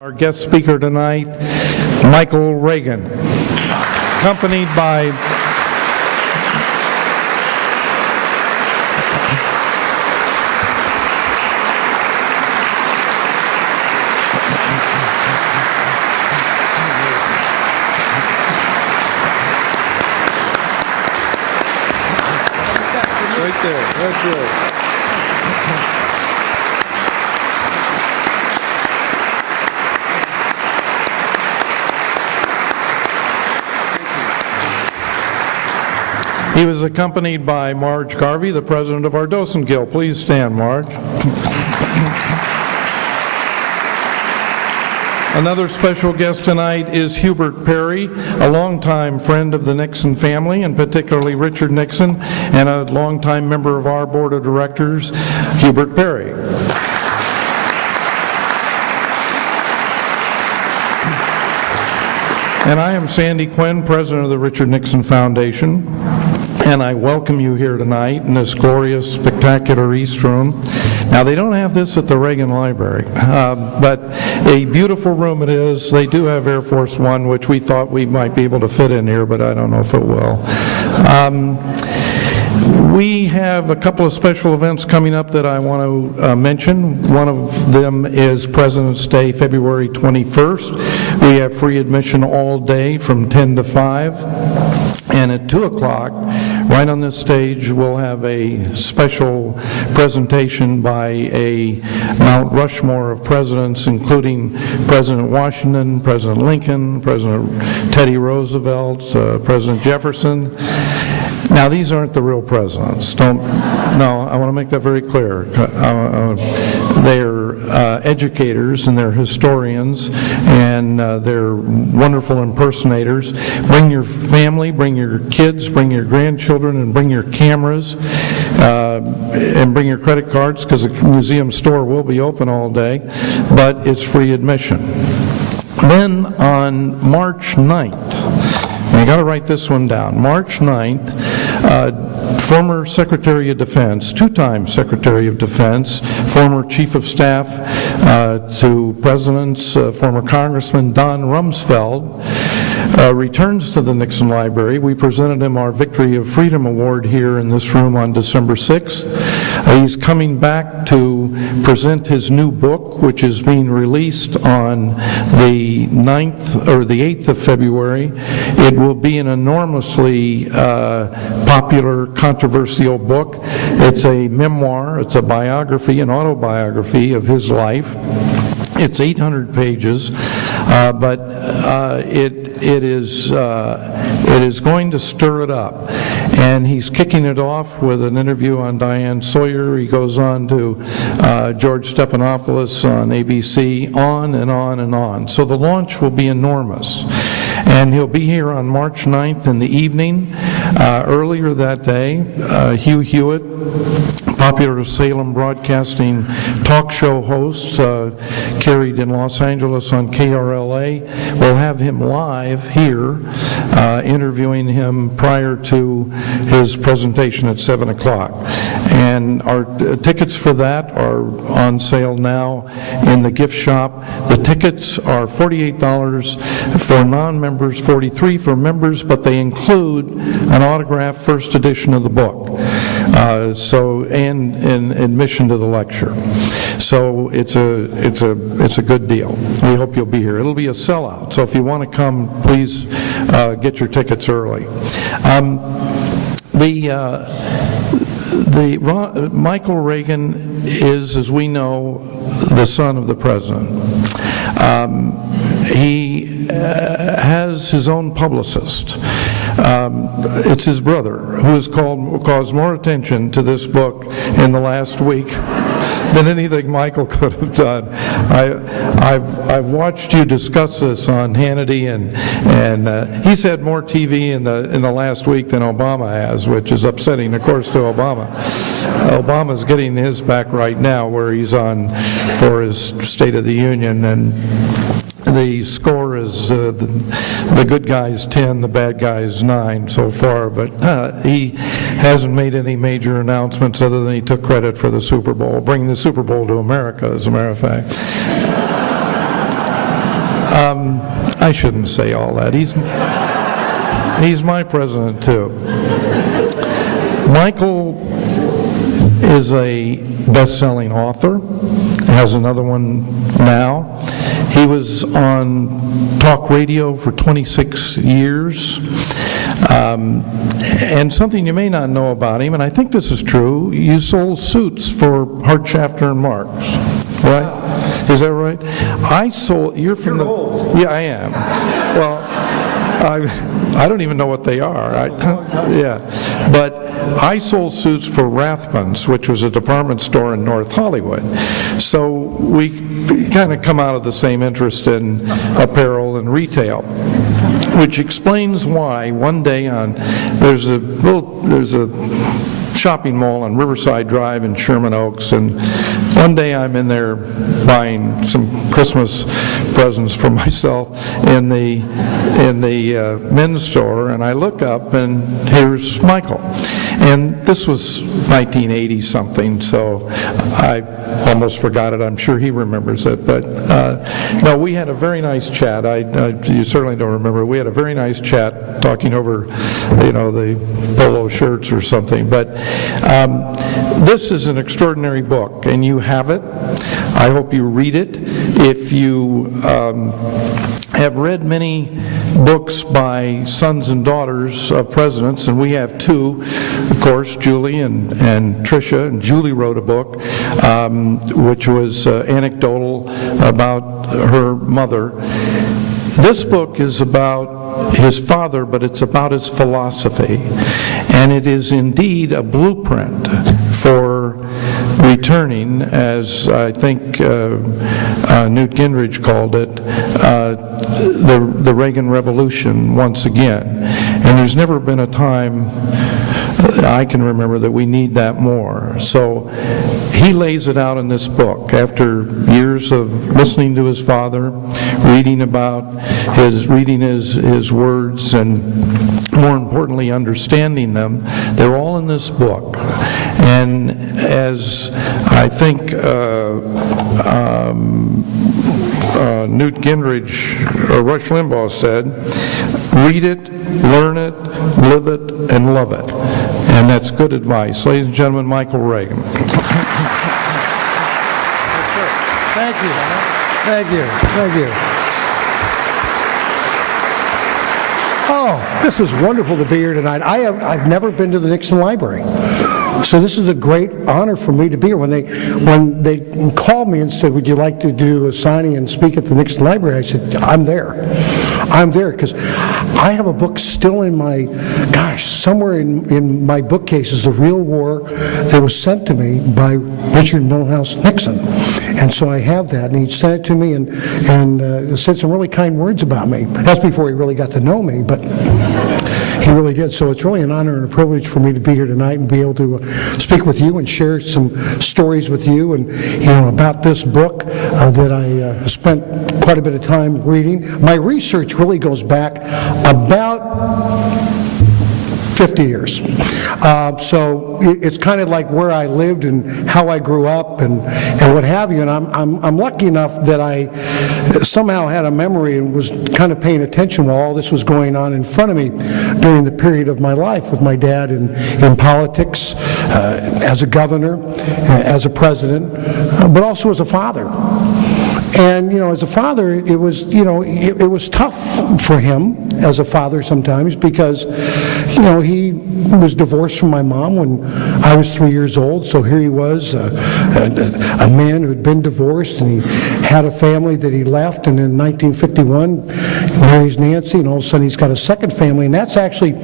Our guest speaker tonight, Michael Reagan, accompanied by right there, that's right. He was accompanied by Marge Garvey, the president of our Docent Guild. Please stand, Marge. Another special guest tonight is Hubert Perry, a longtime friend of the Nixon family, and particularly Richard Nixon, and a longtime member of our board of directors, Hubert Perry. And I am Sandy Quinn, president of the Richard Nixon Foundation, and I welcome you here tonight in this glorious, spectacular East Room. Now, they don't have this at the Reagan Library, but a beautiful room it is. They do have Air Force One, which we thought we might be able to fit in here, but I don't know if it will. We have a couple of special events coming up that I want to mention. One of them is President's Day, February 21st. We have free admission all day from 10 to 5. And at 2 o'clock, right on this stage, we'll have a special presentation by a Mount Rushmore of presidents, including President Washington, President Lincoln, President Teddy Roosevelt, President Jefferson. Now, these aren't the real presidents. No, I want to make that very clear. They're educators and they're historians and they're wonderful impersonators. Bring your family, bring your kids, bring your grandchildren, and bring your cameras and bring your credit cards, because the museum store will be open all day, but it's free admission. Then on March 9th, and you got to write this one down. March 9th, former Secretary of Defense, two-time Secretary of Defense, former Chief of Staff to Presidents, former Congressman Don Rumsfeld, returns to the Nixon Library. We presented him our Victory of Freedom Award here in this room on December 6th. He's coming back to present his new book, which is being released on the 9th or the 8th of February. It will be an enormously popular, controversial book. It's a memoir, it's a biography, an autobiography of his life. It's 800 pages, but it is going to stir it up. And he's kicking it off with an interview on Diane Sawyer. He goes on to George Stephanopoulos on ABC, on and on and on. So the launch will be enormous. And he'll be here on March 9th in the evening. Earlier that day, Hugh Hewitt, popular Salem Broadcasting talk show host, carried in Los Angeles on KRLA. We'll have him live here, interviewing him prior to his presentation at 7 o'clock. And our tickets for that are on sale now in the gift shop. The tickets are $48 for non-members, $43 for members, but they include an autographed first edition of the book. And admission to the lecture. So it's a good deal. We hope you'll be here. It'll be a sellout. So if you want to come, please get your tickets early. Michael Reagan is, as we know, the son of the president. He has his own publicist. It's his brother who has caused more attention to this book in the last week than anything Michael could have done. I've watched you discuss this on Hannity, and he's had more TV in the last week than Obama has, which is upsetting, of course, to Obama. Obama's getting his back right now, where he's on for his State of the Union, and the score is the good guys 10, the bad guys 9 so far, but he hasn't made any major announcements other than he took credit for the Super Bowl, bringing the Super Bowl to America, as a matter of fact. I shouldn't say all that. He's my president, too. Michael is a best-selling author, has another one now. He was on talk radio for 26 years. And something you may not know about him, and I think this is true, you sold suits for Hart, Schaffner, and Marx, right? Is that right? You're from Yeah, I am. Well, I don't even know what they are. Yeah, but I sold suits for Rathbun's, which was a department store in North Hollywood. So we kind of come out of the same interest in apparel and retail, which explains why one day there's a shopping mall on Riverside Drive in Sherman Oaks, and one day I'm in there buying some Christmas presents for myself in the men's store, and I look up and here's Michael. And this was 1980 something, so I almost forgot it. I'm sure he remembers it, but no, we had a very nice chat. You certainly don't remember. We had a very nice chat talking over, the polo shirts or something. But this is an extraordinary book, and you have it. I hope you read it. If you have read many books by sons and daughters of presidents, and we have two, of course, Julie and Tricia, and Julie wrote a book which was anecdotal about her mother. This book is about his father, but it's about his philosophy, and it is indeed a blueprint for returning, as I think Newt Gingrich called it, the Reagan Revolution once again. And there's never been a time I can remember that we need that more. So he lays it out in this book after years of listening to his father, reading his words, and more importantly understanding them. They're all in this book. And as I think Newt Gingrich or Rush Limbaugh said, read it, learn it, live it, and love it. And that's good advice. Ladies and gentlemen, Michael Reagan. Thank you. Thank you. Thank you. Oh, this is wonderful to be here tonight. I've never been to the Nixon Library. So this is a great honor for me to be here. When they called me and said, would you like to do a signing and speak at the Nixon Library, I said, I'm there. I'm there because I have a book still in somewhere in my bookcases, The Real War, that was sent to me by Richard Milhous Nixon. And so I have that, and he sent it to me and said some really kind words about me. That's before he really got to know me, but he really did. So it's really an honor and a privilege for me to be here tonight and be able to speak with you and share some stories with you and about this book that I spent quite a bit of time reading. My research really goes back about 50 years. So it's kind of like where I lived and how I grew up and what have you. And I'm lucky enough that I somehow had a memory and was kind of paying attention while all this was going on in front of me during the period of my life with my dad in politics, as a governor, as a president, but also as a father. And, as a father, it was tough for him as a father sometimes because, he was divorced from my mom when I was 3 years old. So here he was, a man who had been divorced, and he had a family that he left. And in 1951, marries Nancy, and all of a sudden he's got a second family. And that's actually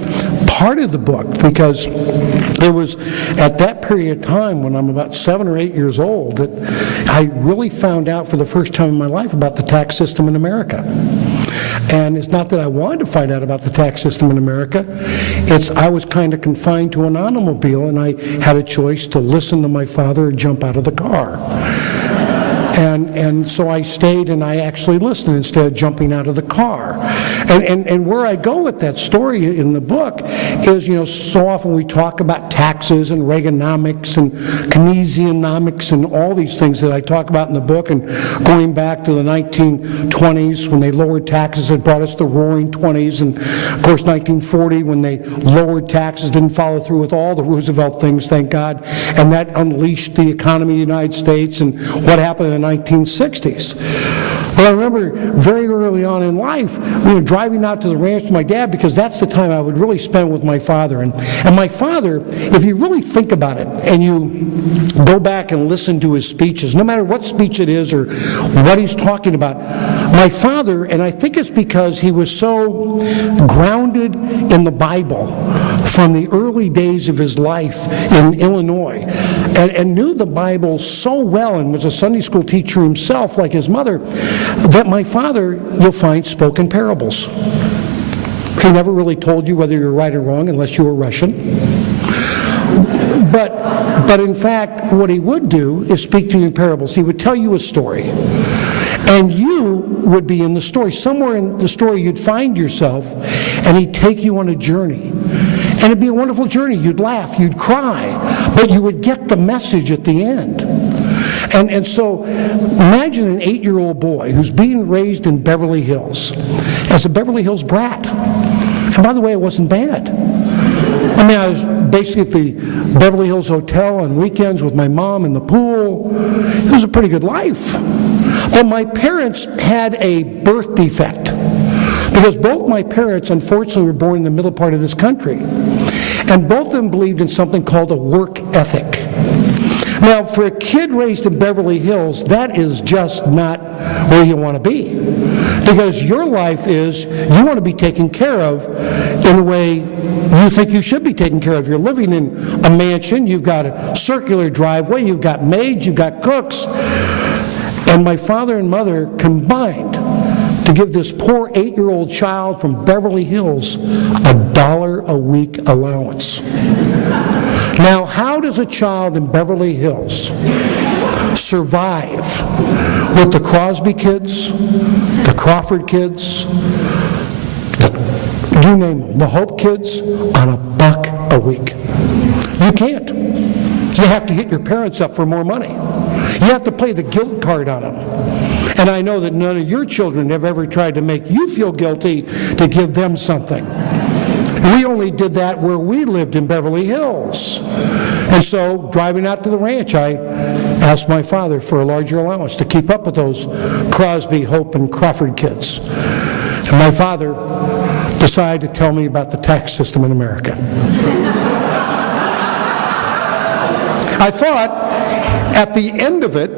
part of the book because it was at that period of time when I'm about 7 or 8 years old that I really found out for the first time in my life about the tax system in America. And it's not that I wanted to find out about the tax system in America. I was kind of confined to an automobile, and I had a choice to listen to my father or jump out of the car. And so I stayed and I actually listened instead of jumping out of the car. And where I go with that story in the book is, so often we talk about taxes and Reaganomics and Keynesianomics and all these things that I talk about in the book, and going back to the 1920s when they lowered taxes, it brought us the roaring 20s, and of course 1940 when they lowered taxes, didn't follow through with all the Roosevelt things, thank God, and that unleashed the economy of the United States, and what happened in the 1960s. Well, I remember very early on in life, driving out to the ranch with my dad, because that's the time I would really spend with my father. And my father, if you really think about it, and you go back and listen to his speeches, no matter what speech it is or what he's talking about, my father, and I think it's because he was so grounded in the Bible from the early days of his life in Illinois, and knew the Bible so well, and was a Sunday school teacher himself like his mother, that my father, you'll find, spoke in parables. He never really told you whether you were right or wrong unless you were Russian. But in fact, what he would do is speak to you in parables. He would tell you a story, and you would be in the story. Somewhere in the story you'd find yourself, and he'd take you on a journey. And it'd be a wonderful journey. You'd laugh, you'd cry, but you would get the message at the end. And so imagine an 8-year-old boy who's being raised in Beverly Hills as a Beverly Hills brat. And by the way, it wasn't bad. I mean, I was basically at the Beverly Hills Hotel on weekends with my mom in the pool. It was a pretty good life. But my parents had a birth defect, because both my parents, unfortunately, were born in the middle part of this country. And both of them believed in something called a work ethic. Now, for a kid raised in Beverly Hills, that is just not where you want to be. Because your life is, you want to be taken care of in the way you think you should be taken care of. You're living in a mansion, you've got a circular driveway, you've got maids, you've got cooks. And my father and mother combined to give this poor 8-year-old child from Beverly Hills $1 a week allowance. Now, how does a child in Beverly Hills survive with the Crosby kids, the Crawford kids, you name them, the Hope kids, on $1 a week? You can't. You have to hit your parents up for more money. You have to play the guilt card on them. And I know that none of your children have ever tried to make you feel guilty to give them something. We only did that where we lived in Beverly Hills. And so, driving out to the ranch, I asked my father for a larger allowance to keep up with those Crosby, Hope, and Crawford kids. And my father decided to tell me about the tax system in America. I thought, at the end of it,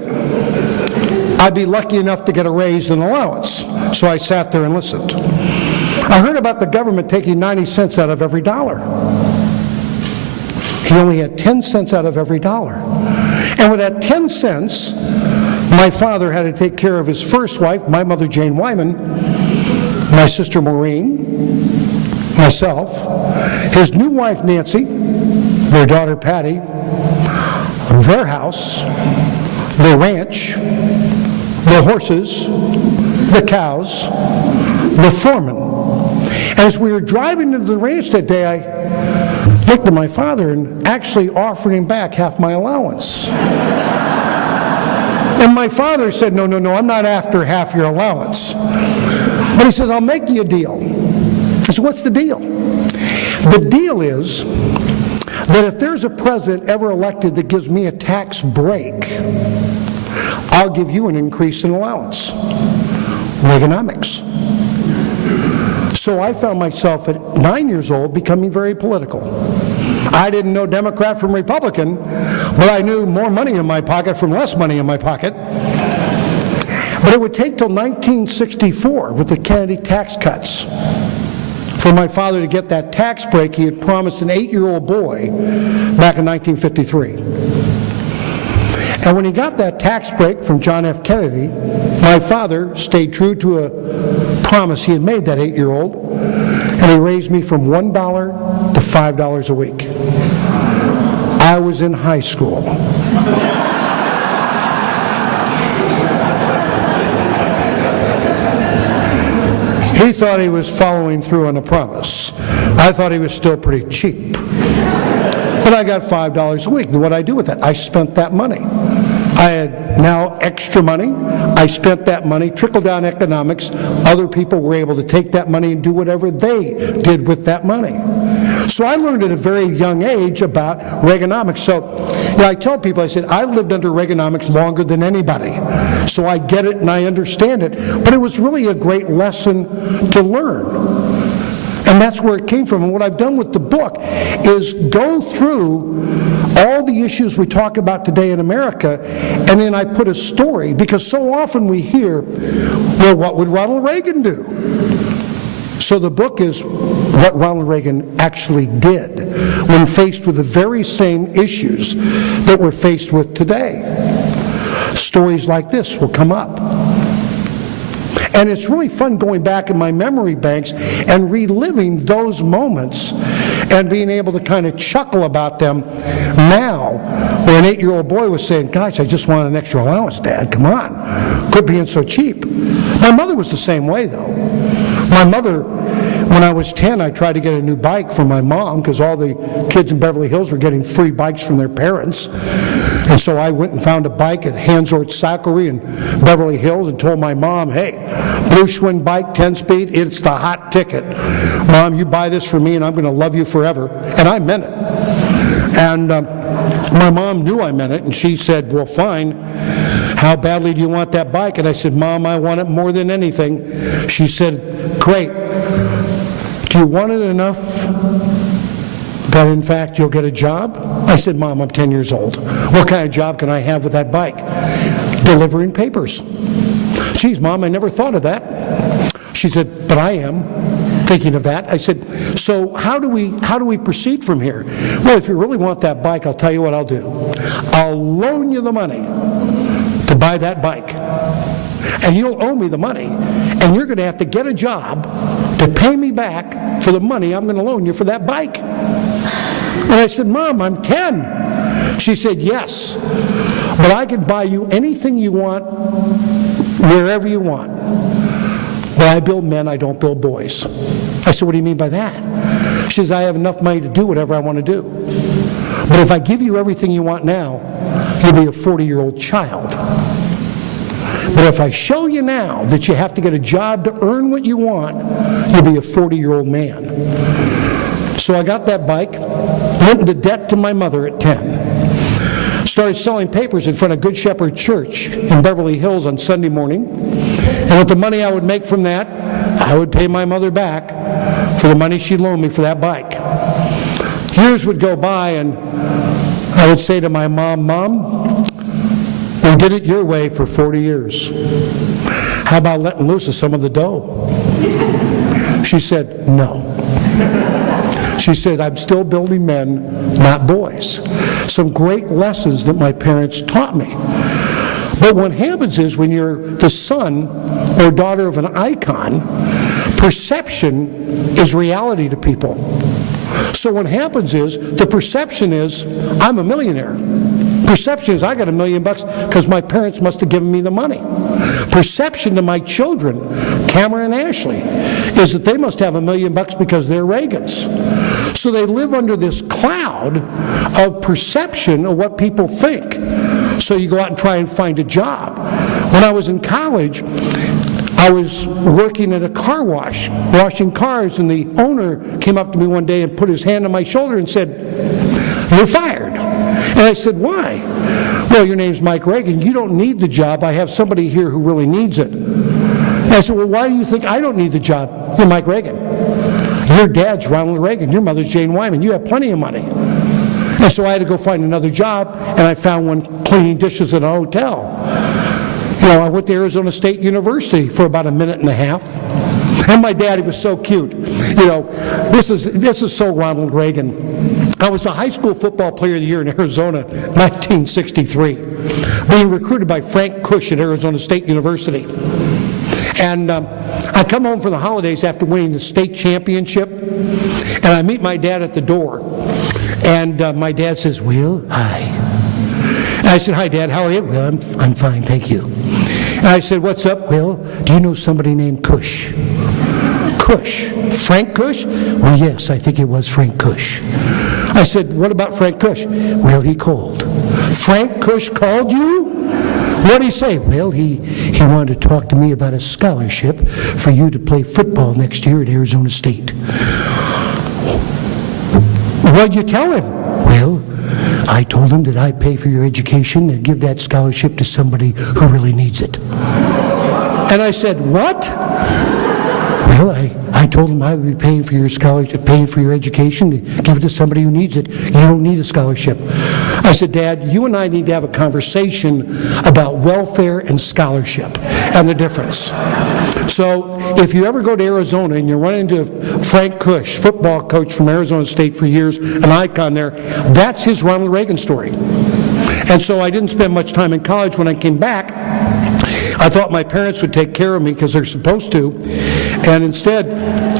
I'd be lucky enough to get a raise and allowance. So I sat there and listened. I heard about the government taking 90 cents out of every dollar. He only had 10 cents out of every dollar. And with that 10 cents, my father had to take care of his first wife, my mother Jane Wyman, my sister Maureen, myself, his new wife Nancy, their daughter Patty, their house, the ranch, the horses, the cows, the foreman. As we were driving into the ranch that day, I looked at my father and actually offered him back half my allowance. And my father said, no, I'm not after half your allowance. But he says, I'll make you a deal. I said, what's the deal? The deal is that if there's a president ever elected that gives me a tax break, I'll give you an increase in allowance. Reaganomics. So I found myself at 9 years old becoming very political. I didn't know Democrat from Republican, but I knew more money in my pocket from less money in my pocket. But it would take till 1964 with the Kennedy tax cuts for my father to get that tax break he had promised an 8-year-old boy back in 1953. And when he got that tax break from John F. Kennedy, my father stayed true to a promise he had made that 8-year-old, and he raised me from $1 to $5 a week. I was in high school. He thought he was following through on a promise. I thought he was still pretty cheap. But I got $5 a week. And what did I do with that? I spent that money. I had now extra money. I spent that money, trickle-down economics. Other people were able to take that money and do whatever they did with that money. So I learned at a very young age about Reaganomics. So I tell people, I said, I lived under Reaganomics longer than anybody. So I get it and I understand it. But it was really a great lesson to learn. And that's where it came from. And what I've done with the book is go through all the issues we talk about today in America, and then I put a story, because so often we hear, well, what would Ronald Reagan do? So the book is what Ronald Reagan actually did when faced with the very same issues that we're faced with today. Stories like this will come up. And it's really fun going back in my memory banks and reliving those moments and being able to kind of chuckle about them now, where an 8-year-old boy was saying, gosh, I just want an extra allowance, Dad, come on, quit being so cheap. My mother was the same way, though. My mother, when I was 10, I tried to get a new bike for my mom, because all the kids in Beverly Hills were getting free bikes from their parents. And so I went and found a bike at Hansort Sacklery in Beverly Hills and told my mom, hey, Blue Schwinn bike, 10-speed, it's the hot ticket. Mom, you buy this for me and I'm going to love you forever. And I meant it. And my mom knew I meant it, and she said, well, fine. How badly do you want that bike? And I said, Mom, I want it more than anything. She said, great. Do you want it enough that in fact you'll get a job? I said, Mom, I'm 10 years old. What kind of job can I have with that bike? Delivering papers. Geez, Mom, I never thought of that. She said, but I am thinking of that. I said, so how do we proceed from here? Well, if you really want that bike, I'll tell you what I'll do. I'll loan you the money to buy that bike. And you'll owe me the money. And you're going to have to get a job to pay me back for the money I'm going to loan you for that bike. And I said, Mom, I'm 10. She said, yes, but I can buy you anything you want, wherever you want. But I build men, I don't build boys. I said, what do you mean by that? She says, I have enough money to do whatever I want to do. But if I give you everything you want now, you'll be a 40-year-old child. But if I show you now that you have to get a job to earn what you want, you'll be a 40-year-old man. So I got that bike, went into debt to my mother at 10, started selling papers in front of Good Shepherd Church in Beverly Hills on Sunday morning, and with the money I would make from that, I would pay my mother back for the money she loaned me for that bike. Years would go by, and I would say to my mom, Mom, we did it your way for 40 years. How about letting loose of some of the dough? She said, no. She said, I'm still building men, not boys. Some great lessons that my parents taught me. But what happens is when you're the son or daughter of an icon, perception is reality to people. So what happens is, the perception is, I'm a millionaire. Perception is, I got $1 million because my parents must have given me the money. Perception to my children, Cameron and Ashley, is that they must have $1 million because they're Reagans. So they live under this cloud of perception of what people think. So you go out and try and find a job. When I was in college, I was working at a car wash, washing cars, and the owner came up to me one day and put his hand on my shoulder and said, you're fired. And I said, why? Well, your name's Mike Reagan. You don't need the job. I have somebody here who really needs it. And I said, well, why do you think I don't need the job? You're Mike Reagan. Your dad's Ronald Reagan. Your mother's Jane Wyman. You have plenty of money. And so I had to go find another job, and I found one cleaning dishes at a hotel. I went to Arizona State University for about a minute and a half. And my daddy was so cute. This is so Ronald Reagan. I was a high school football player of the year in Arizona, 1963, being recruited by Frank Cush at Arizona State University. And I come home for the holidays after winning the state championship, and I meet my dad at the door. And my dad says, Will, hi. And I said, hi, Dad, how are you? Well, I'm fine, thank you. And I said, what's up, Will? Do you know somebody named Cush? Cush. Frank Cush? Well, yes, I think it was Frank Cush. I said, what about Frank Cush? Well, he called. Frank Cush called you? What did he say? Well, he wanted to talk to me about a scholarship for you to play football next year at Arizona State. What'd you tell him? Well, I told him that I pay for your education and give that scholarship to somebody who really needs it. And I said, what? Well, I told him I would be paying for your scholarship, paying for your education, to give it to somebody who needs it. You don't need a scholarship. I said, Dad, you and I need to have a conversation about welfare and scholarship and the difference. So if you ever go to Arizona and you run into Frank Cush, football coach from Arizona State for years, an icon there, that's his Ronald Reagan story. And so I didn't spend much time in college. When I came back, I thought my parents would take care of me because they're supposed to, and instead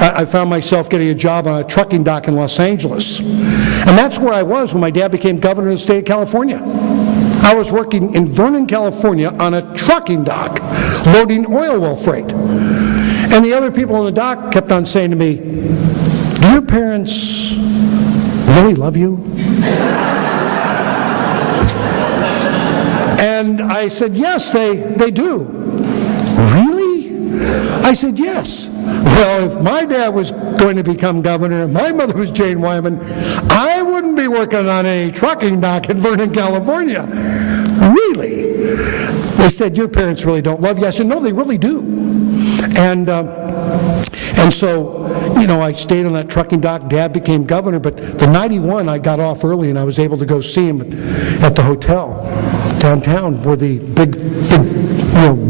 I found myself getting a job on a trucking dock in Los Angeles. And that's where I was when my dad became governor of the state of California. I was working in Vernon, California on a trucking dock, loading oil well freight. And the other people on the dock kept on saying to me, do your parents really love you? And I said, yes, they do. Really? I said, yes. Well, if my dad was going to become governor and my mother was Jane Wyman, I wouldn't be working on a trucking dock in Vernon, California. Really? They said, your parents really don't love you. I said, no, they really do. And so, you know, I stayed on that trucking dock. Dad became governor, but the 91 I got off early and I was able to go see him at the hotel downtown where the big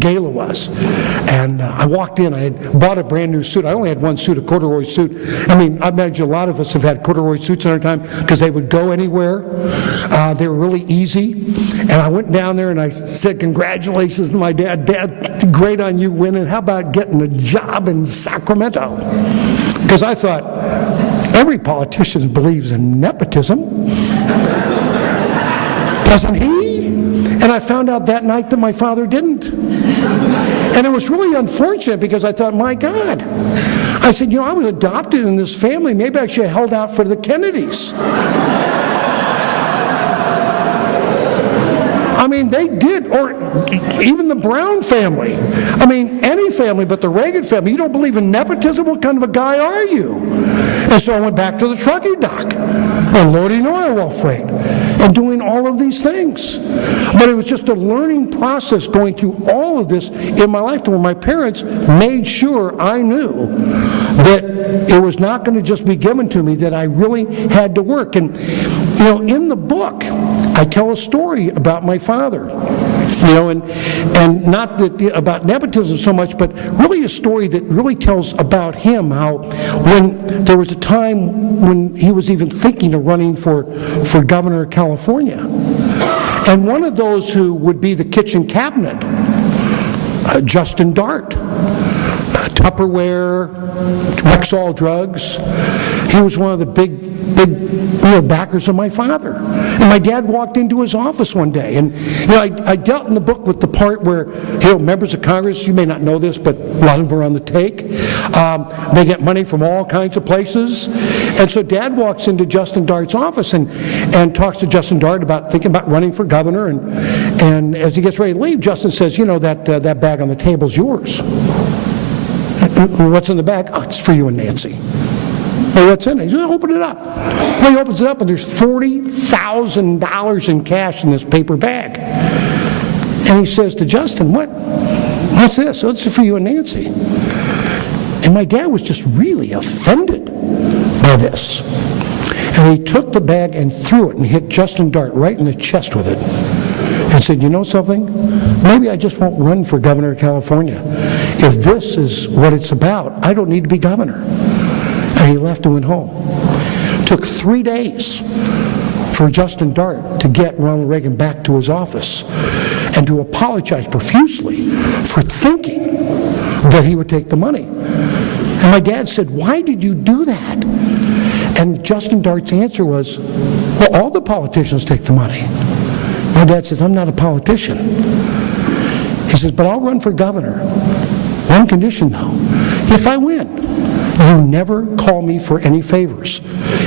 gala was. And I walked in. I had bought a brand new suit. I only had one suit, a corduroy suit. I mean, I imagine a lot of us have had corduroy suits in our time because they would go anywhere. They were really easy. And I went down there and I said, congratulations to my dad. Dad, great on you winning. How about getting a job in Sacramento? Because I thought, every politician believes in nepotism. Doesn't he? And I found out that night that my father didn't. And it was really unfortunate because I thought, my God. I said, you know, I was adopted in this family. Maybe I should have held out for the Kennedys. I mean, they did, or even the Brown family. I mean, any family but the Reagan family. You don't believe in nepotism? What kind of a guy are you? And so I went back to the trucking dock and loading oil well freight and doing all of these things. But it was just a learning process going through all of this in my life to where my parents made sure I knew that it was not going to just be given to me, that I really had to work. And, you know, in the book, I tell a story about my father, you know, and not that about nepotism so much, but really a story that really tells about him, how when there was a time when he was even thinking of running for governor of California. And one of those who would be the kitchen cabinet, Justin Dart, Tupperware, Rexall drugs. He was one of the big backers of my father. And my dad walked into his office one day, and you know, I dealt in the book with the part where, you know, members of Congress, you may not know this, but a lot of them are on the take. They get money from all kinds of places. And so Dad walks into Justin Dart's office and talks to Justin Dart about thinking about running for governor. And as he gets ready to leave, Justin says, you know, that bag on the table's yours. What's in the bag? Oh, it's for you and Nancy. Hey, what's in it? He said, open it up. Well, he opens it up, and there's $40,000 in cash in this paper bag. And he says to Justin, what's this? Oh, it's for you and Nancy. And my dad was just really offended by this. And he took the bag and threw it and hit Justin Dart right in the chest with it. And said, you know something? Maybe I just won't run for governor of California. If this is what it's about, I don't need to be governor. And he left and went home. Took 3 days for Justin Dart to get Ronald Reagan back to his office and to apologize profusely for thinking that he would take the money. And my dad said, why did you do that? And Justin Dart's answer was, well, all the politicians take the money. My dad says, I'm not a politician. He says, but I'll run for governor. One condition, though. If I win, You never call me for any favors.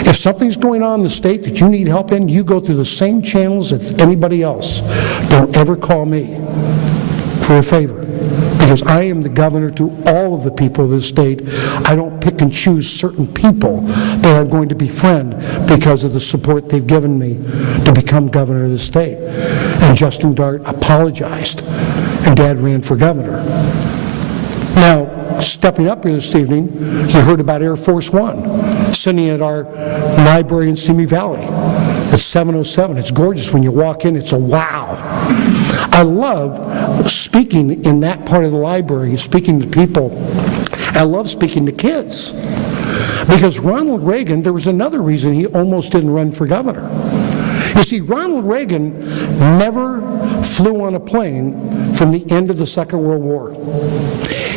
If something's going on in the state that you need help in, you go through the same channels as anybody else. Don't ever call me for a favor, because I am the governor to all of the people of this state. I don't pick and choose certain people that I'm going to befriend because of the support they've given me to become governor of the state. And Justin Dart apologized, and Dad ran for governor. Now, stepping up here this evening, you heard about Air Force One sitting at our library in Simi Valley. It's 707. It's gorgeous. When you walk in, it's a wow. I love speaking in that part of the library, speaking to people. I love speaking to kids. Because Ronald Reagan, there was another reason he almost didn't run for governor. You see, Ronald Reagan never flew on a plane from the end of the Second World War.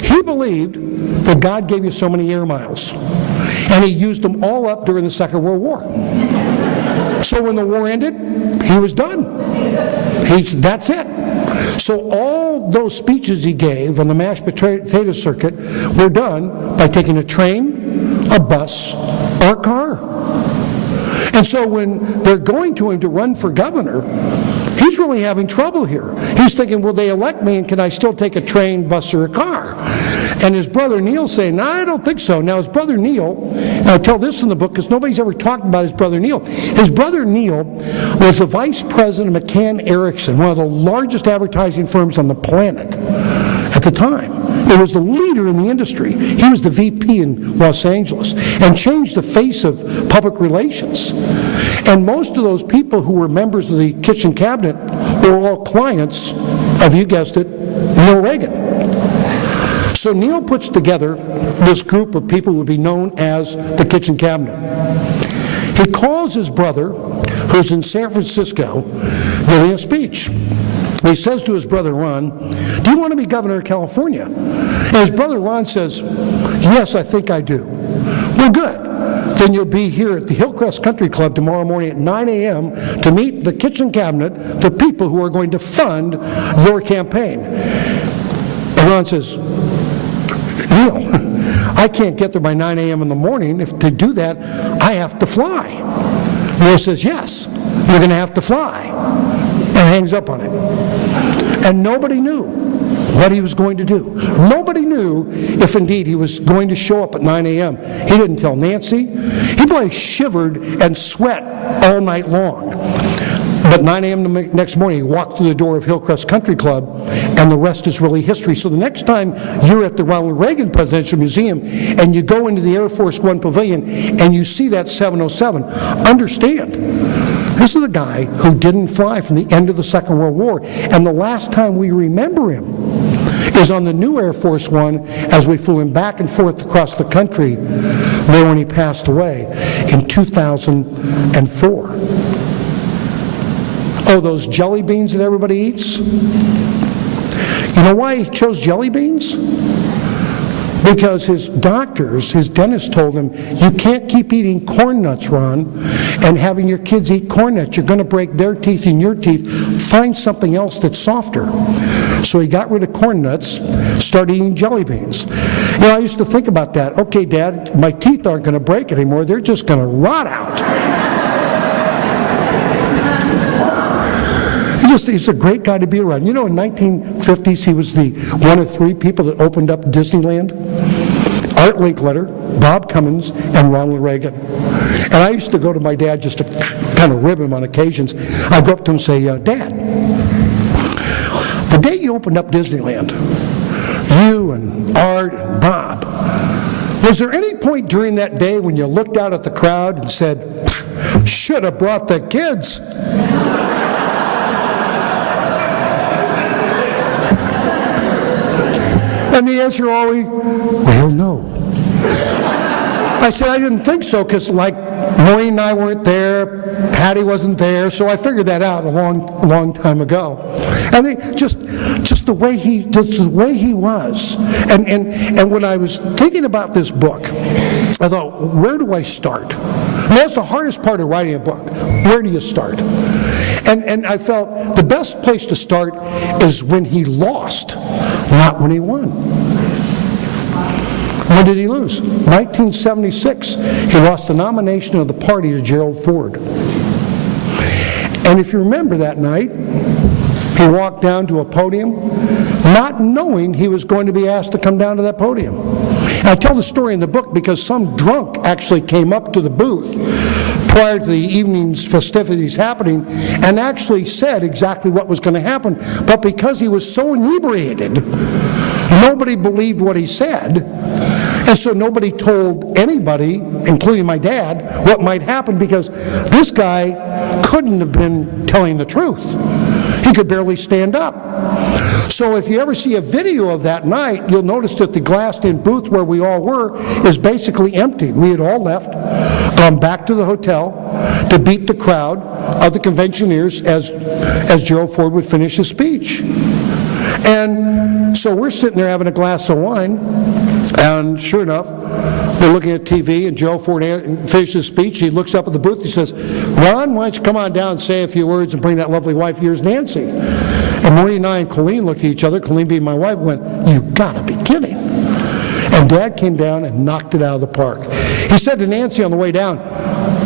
He believed that God gave you so many air miles, and he used them all up during the Second World War. So when the war ended, he was done. That's it. So all those speeches he gave on the mashed potato circuit were done by taking a train, a bus, or a car. And so when they're going to him to run for governor, he's really having trouble here. He's thinking, will they elect me, and can I still take a train, bus, or a car? And his brother Neil saying, no, I don't think so. Now his brother Neil, and I tell this in the book because nobody's ever talked about his brother Neil. His brother Neil was the vice president of McCann Erickson, one of the largest advertising firms on the planet at the time. It was the leader in the industry. He was the VP in Los Angeles and changed the face of public relations. And most of those people who were members of the kitchen cabinet were all clients of, you guessed it, Neil Reagan. So Neil puts together this group of people who would be known as the kitchen cabinet. He calls his brother, who's in San Francisco, giving a speech. He says to his brother Ron, do you want to be governor of California? And his brother Ron says, yes, I think I do. Well, good. Then you'll be here at the Hillcrest Country Club tomorrow morning at 9 a.m. to meet the kitchen cabinet, the people who are going to fund your campaign. And Ron says, Neil, I can't get there by 9 a.m. in the morning. If to do that, I have to fly. Neil says, yes, you're going to have to fly. And hangs up on it. And nobody knew what he was going to do. Nobody knew if indeed he was going to show up at 9 a.m. He didn't tell Nancy. He probably shivered and sweat all night long. But 9 a.m. the next morning, he walked through the door of Hillcrest Country Club, and the rest is really history. So the next time you're at the Ronald Reagan Presidential Museum and you go into the Air Force One Pavilion and you see that 707, understand, this is a guy who didn't fly from the end of the Second World War. And the last time we remember him is on the new Air Force One as we flew him back and forth across the country there when he passed away in 2004. Oh, those jelly beans that everybody eats? You know why he chose jelly beans? Because his doctors, his dentist told him, you can't keep eating corn nuts, Ron, and having your kids eat corn nuts. You're going to break their teeth and your teeth. Find something else that's softer. So he got rid of corn nuts, started eating jelly beans. You know, I used to think about that. Okay, Dad, my teeth aren't going to break anymore. They're just going to rot out. He's a great guy to be around. You know, in 1950s, he was the one of three people that opened up Disneyland. Art Linkletter, Bob Cummins, and Ronald Reagan. And I used to go to my dad just to kind of rib him on occasions. I'd go up to him and say, Dad, the day you opened up Disneyland, you and Art and Bob, was there any point during that day when you looked out at the crowd and said, should have brought the kids? And the answer always, well, no. I said, I didn't think so, because like Maureen and I weren't there, Patty wasn't there, so I figured that out a long time ago. And they, just the way he was. And when I was thinking about this book, I thought, where do I start? And that's the hardest part of writing a book. Where do you start? And I felt the best place to start is when he lost, not when he won. When did he lose? 1976. He lost the nomination of the party to Gerald Ford. And if you remember that night, he walked down to a podium not knowing he was going to be asked to come down to that podium. And I tell the story in the book because some drunk actually came up to the booth prior to the evening's festivities happening and actually said exactly what was going to happen. But because he was so inebriated, nobody believed what he said. And so nobody told anybody, including my dad, what might happen because this guy couldn't have been telling the truth. He could barely stand up. So if you ever see a video of that night, you'll notice that the glassed-in booth where we all were is basically empty. We had all left, gone back to the hotel to beat the crowd of the conventioneers as Gerald Ford would finish his speech. And so we're sitting there having a glass of wine, and sure enough, we're looking at TV, and Gerald Ford finishes his speech. He looks up at the booth. He says, "Ron, why don't you come on down and say a few words and bring that lovely wife of yours, Nancy?" And Maureen and I and Colleen looked at each other. Colleen being my wife went, "You gotta be kidding." And Dad came down and knocked it out of the park. He said to Nancy on the way down,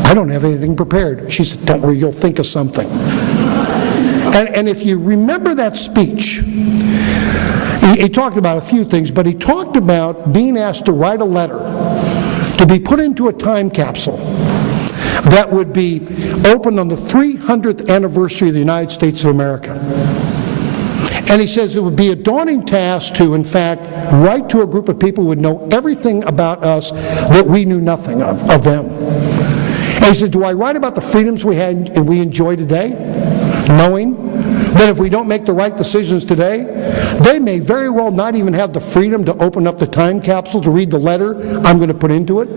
"I don't have anything prepared." She said, "Don't worry, you'll think of something." And if you remember that speech, he talked about a few things, but he talked about being asked to write a letter to be put into a time capsule that would be opened on the 300th anniversary of the United States of America. And he says it would be a daunting task to, in fact, write to a group of people who would know everything about us that we knew nothing of them. And he said, do I write about the freedoms we had and we enjoy today, knowing that if we don't make the right decisions today, they may very well not even have the freedom to open up the time capsule to read the letter I'm going to put into it?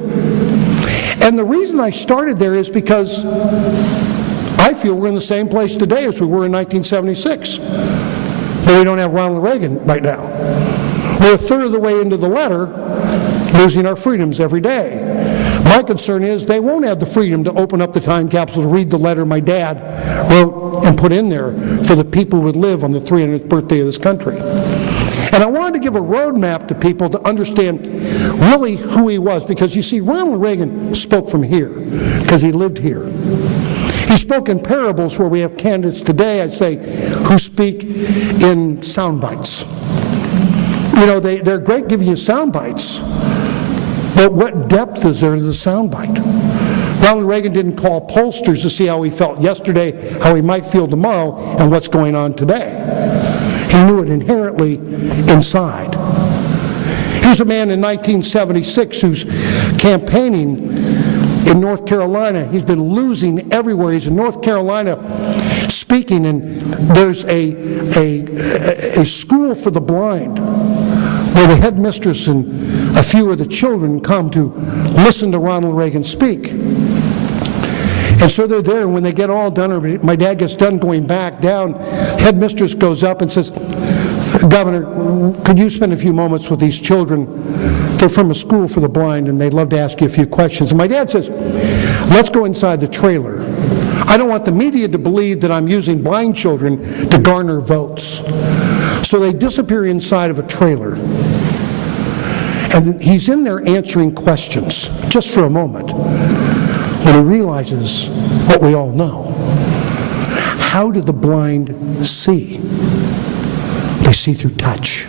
And the reason I started there is because I feel we're in the same place today as we were in 1976. But we don't have Ronald Reagan right now. We're a third of the way into the letter, losing our freedoms every day. My concern is they won't have the freedom to open up the time capsule to read the letter my dad wrote and put in there for the people who would live on the 300th birthday of this country. And I wanted to give a roadmap to people to understand really who he was, because you see, Ronald Reagan spoke from here because he lived here. He spoke in parables where we have candidates today, I'd say, who speak in sound bites. You know, they're great giving you sound bites, but what depth is there to the sound bite? Ronald Reagan didn't call pollsters to see how he felt yesterday, how he might feel tomorrow, and what's going on today. He knew it inherently inside. Here's a man in 1976 who's campaigning in North Carolina. He's been losing everywhere. He's in North Carolina speaking, and there's a school for the blind where the headmistress and a few of the children come to listen to Ronald Reagan speak. And so they're there, and when they get all done, or my dad gets done going back down, headmistress goes up and says, "Governor, could you spend a few moments with these children? They're from a school for the blind, and they'd love to ask you a few questions." And my dad says, "Let's go inside the trailer. I don't want the media to believe that I'm using blind children to garner votes." So they disappear inside of a trailer. And he's in there answering questions, just for a moment, when he realizes what we all know. How do the blind see? They see through touch.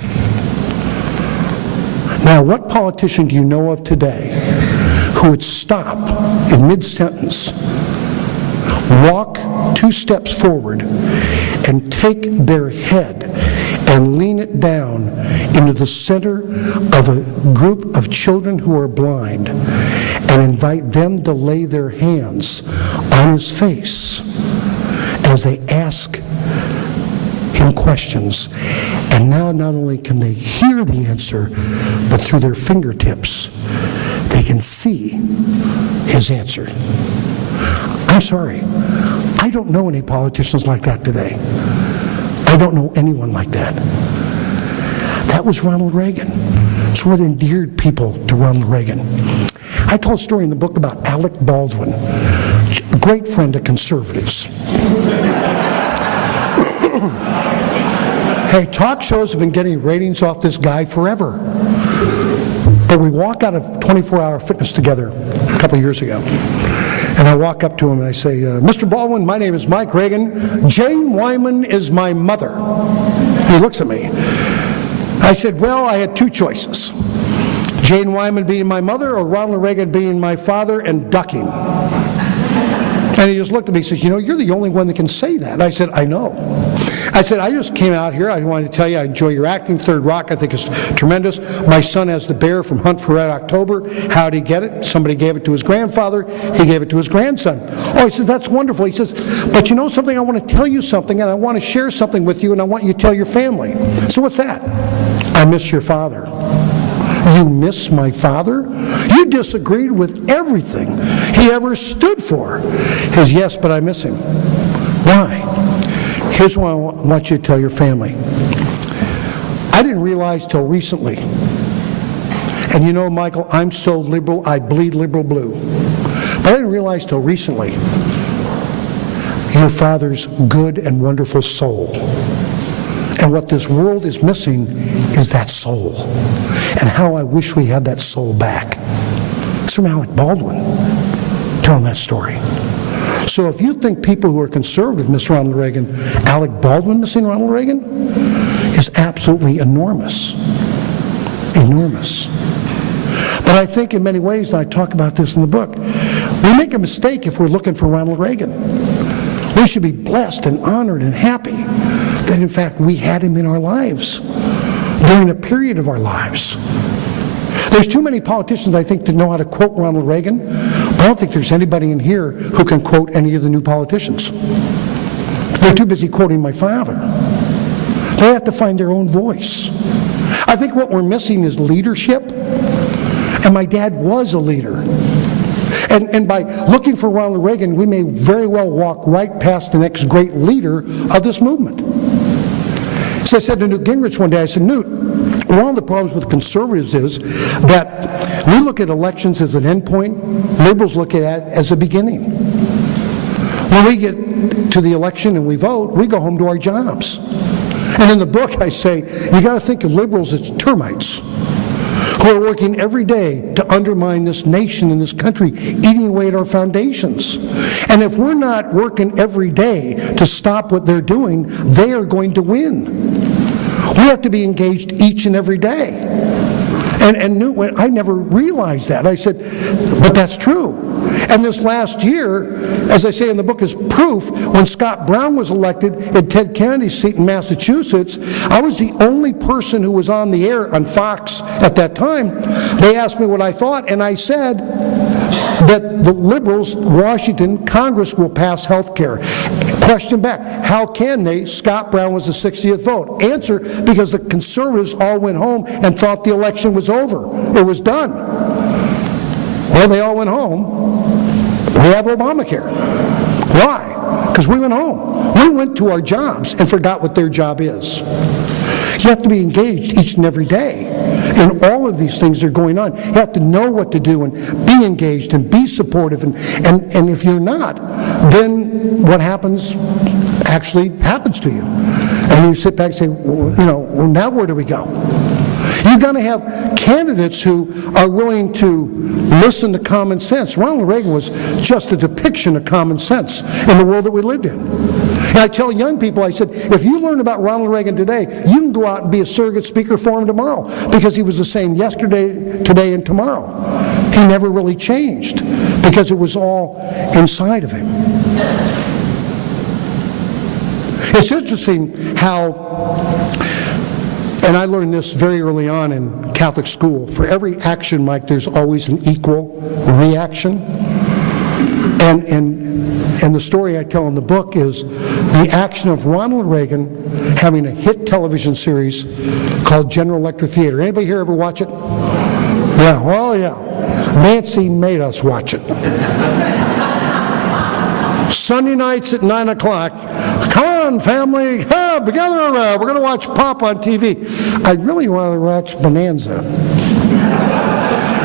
Now, what politician do you know of today who would stop in mid-sentence, walk 2 steps forward, and take their head and lean it down into the center of a group of children who are blind and invite them to lay their hands on his face as they ask him questions? And now not only can they hear the answer, but through their fingertips, they can see his answer. I'm sorry, I don't know any politicians like that today. I don't know anyone like that. That was Ronald Reagan. It's what endeared people to Ronald Reagan. I told a story in the book about Alec Baldwin, a great friend of conservatives. Hey, talk shows have been getting ratings off this guy forever. But we walk out of 24-hour fitness together a couple of years ago. And I walk up to him and I say, Mr. Baldwin, my name is Mike Reagan. Jane Wyman is my mother. He looks at me. I said, well, I had two choices. Jane Wyman being my mother or Ronald Reagan being my father and ducking. And he just looked at me and said, you're the only one that can say that. And I said, I know. I said, I just came out here. I wanted to tell you I enjoy your acting. Third Rock, I think, is tremendous. My son has the bear from Hunt for Red October. How'd he get it? Somebody gave it to his grandfather. He gave it to his grandson. Oh, he says, that's wonderful. He says, but you know something? I want to tell you something, and I want to share something with you, and I want you to tell your family. So what's that? I miss your father. You miss my father? You disagreed with everything he ever stood for. He says, yes, but I miss him. Why? Here's what I want you to tell your family. I didn't realize till recently, and you know, Michael, I'm so liberal, I bleed liberal blue. But I didn't realize till recently your father's good and wonderful soul. And what this world is missing is that soul. And how I wish we had that soul back. It's from Alec Baldwin telling that story. So if you think people who are conservative miss Ronald Reagan, Alec Baldwin missing Ronald Reagan is absolutely enormous. Enormous. But I think in many ways, and I talk about this in the book, we make a mistake if we're looking for Ronald Reagan. We should be blessed and honored and happy that in fact we had him in our lives during a period of our lives. There's too many politicians, I think, that know how to quote Ronald Reagan, but I don't think there's anybody in here who can quote any of the new politicians. They're too busy quoting my father. They have to find their own voice. I think what we're missing is leadership, and my dad was a leader. And by looking for Ronald Reagan, we may very well walk right past the next great leader of this movement. So I said to Newt Gingrich one day, I said, Newt, one of the problems with conservatives is that we look at elections as an endpoint, liberals look at it as a beginning. When we get to the election and we vote, we go home to our jobs. And in the book I say, you got to think of liberals as termites who are working every day to undermine this nation and this country, eating away at our foundations. And if we're not working every day to stop what they're doing, they are going to win. We have to be engaged each and every day. And Newt went, I never realized that. I said, but that's true. And this last year, as I say in the book, is proof. When Scott Brown was elected at Ted Kennedy's seat in Massachusetts, I was the only person who was on the air on Fox at that time. They asked me what I thought, and I said that the liberals, Washington, Congress will pass health care. Question back, how can they? Scott Brown was the 60th vote. Answer, because the conservatives all went home and thought the election was over. It was done. Well, they all went home. We have Obamacare. Why? Because we went home. We went to our jobs and forgot what their job is. You have to be engaged each and every day in all of these things that are going on. You have to know what to do and be engaged and be supportive. And if you're not, then what happens actually happens to you. And you sit back and say, well, now where do we go? You've got to have candidates who are willing to listen to common sense. Ronald Reagan was just a depiction of common sense in the world that we lived in. And I tell young people, I said, if you learn about Ronald Reagan today, you can go out and be a surrogate speaker for him tomorrow, because he was the same yesterday, today, and tomorrow. He never really changed because it was all inside of him. It's interesting how, and I learned this very early on in Catholic school, for every action, Mike, there's always an equal reaction. And the story I tell in the book is the action of Ronald Reagan having a hit television series called General Electric Theater. Anybody here ever watch it? Yeah, well, yeah. Nancy made us watch it. Sunday nights at 9 o'clock. Come on, family, together, we're going to watch Pop on TV. I'd really rather watch Bonanza.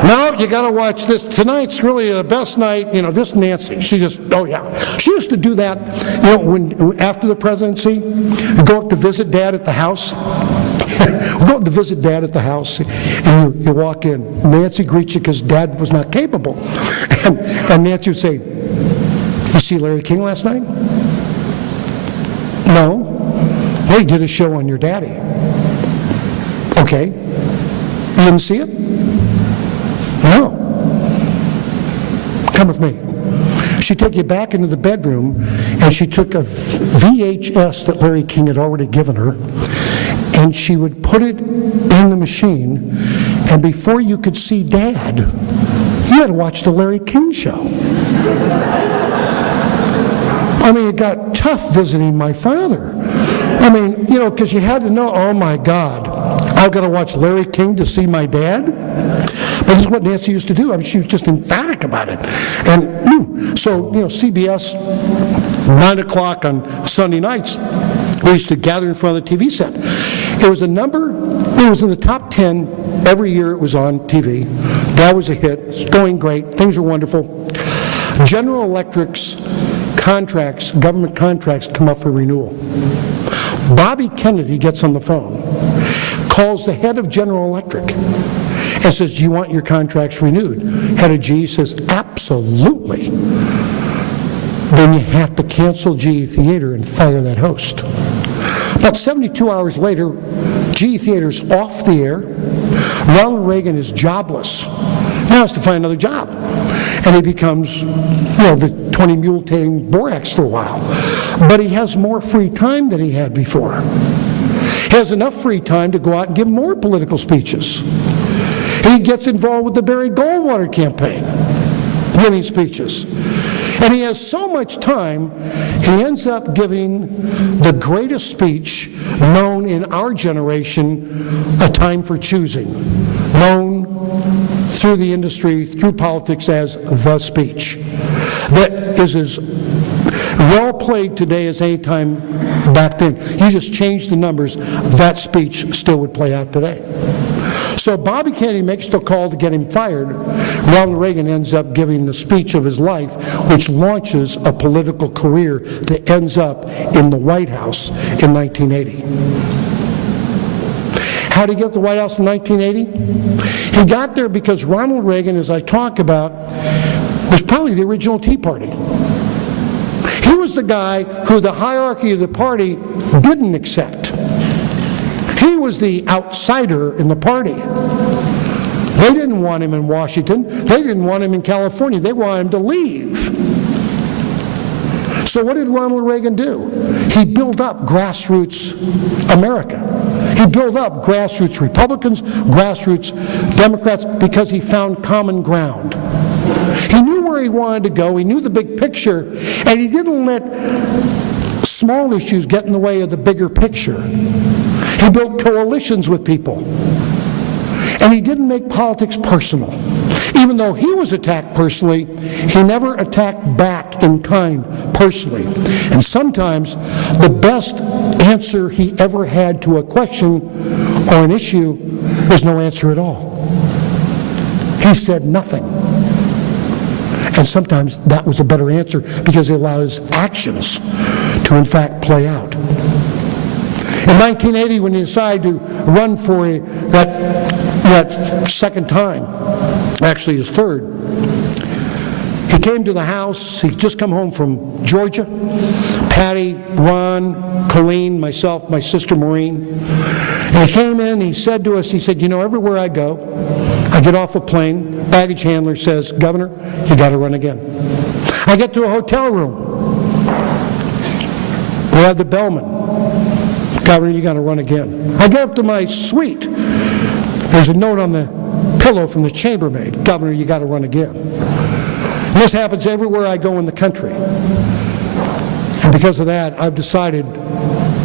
No, you got to watch this. Tonight's really the best night. This Nancy, she just, oh yeah. She used to do that, when after the presidency, go up to visit Dad at the house. We're going to visit Dad at the house, and you walk in. Nancy greets you because Dad was not capable. And Nancy would say, "You see Larry King last night?" "No." "They did a show on your daddy." "Okay. You didn't see it?" "No." "Come with me." She'd take you back into the bedroom, and she took a VHS that Larry King had already given her, and she would put it in the machine, and before you could see Dad, you had to watch the Larry King show. I mean, it got tough visiting my father. I mean, because you had to know, oh my God, I've got to watch Larry King to see my dad? But this is what Nancy used to do. I mean, she was just emphatic about it. And so, CBS, 9 o'clock on Sunday nights, we used to gather in front of the TV set. It was in the top 10 every year it was on TV. That was a hit. It's going great. Things are wonderful. General Electric's contracts, government contracts, come up for renewal. Bobby Kennedy gets on the phone, calls the head of General Electric, and says, "Do you want your contracts renewed?" Head of GE says, "Absolutely." Then you have to cancel GE Theater and fire that host. About 72 hours later, GE Theater's off the air. Ronald Reagan is jobless. Now has to find another job. And he becomes, the 20 mule-tailed borax for a while. But he has more free time than he had before. He has enough free time to go out and give more political speeches. He gets involved with the Barry Goldwater campaign, giving speeches. And he has so much time, he ends up giving the greatest speech known in our generation, A Time for Choosing, known through the industry, through politics as the speech. That is as well played today as any time back then. You just change the numbers, that speech still would play out today. So Bobby Kennedy makes the call to get him fired. Ronald Reagan ends up giving the speech of his life, which launches a political career that ends up in the White House in 1980. How did he get to the White House in 1980? He got there because Ronald Reagan, as I talk about, was probably the original Tea Party. He was the guy who the hierarchy of the party didn't accept. He was the outsider in the party. They didn't want him in Washington. They didn't want him in California. They wanted him to leave. So what did Ronald Reagan do? He built up grassroots America. He built up grassroots Republicans, grassroots Democrats, because he found common ground. He knew where he wanted to go. He knew the big picture, and he didn't let small issues get in the way of the bigger picture. He built coalitions with people. And he didn't make politics personal. Even though he was attacked personally, he never attacked back in kind personally. And sometimes the best answer he ever had to a question or an issue was no answer at all. He said nothing. And sometimes that was a better answer because it allowed his actions to in fact play out. In 1980, when he decided to run for that second time, actually his third, he came to the house. He'd just come home from Georgia. Patty, Ron, Colleen, myself, my sister Maureen. And he came in, he said to us, he said, everywhere I go, I get off a plane, baggage handler says, "Governor, you got to run again." I get to a hotel room. We have the bellman. "Governor, you got to run again." I get up to my suite. There's a note on the pillow from the chambermaid. "Governor, you got to run again." And this happens everywhere I go in the country. And because of that, I've decided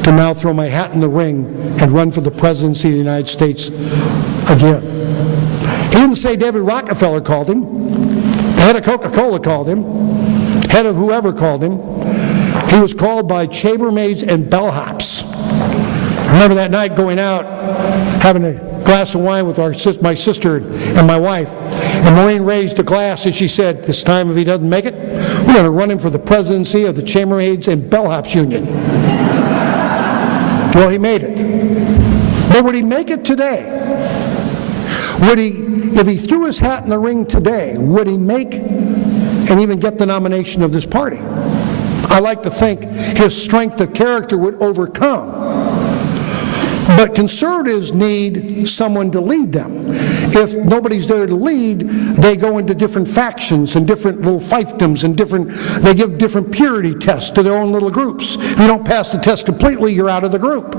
to now throw my hat in the ring and run for the presidency of the United States again. He didn't say David Rockefeller called him. The head of Coca-Cola called him. Head of whoever called him. He was called by chambermaids and bellhops. I remember that night going out, having a glass of wine with my sister and my wife. And Maureen raised a glass and she said, "This time if he doesn't make it, we're going to run him for the presidency of the Chambermaids and Bellhops Union." Well, he made it. But would he make it today? Would he, if he threw his hat in the ring today, would he make and even get the nomination of this party? I like to think his strength of character would overcome. But conservatives need someone to lead them. If nobody's there to lead, they go into different factions and different little fiefdoms and they give different purity tests to their own little groups. If you don't pass the test completely, you're out of the group.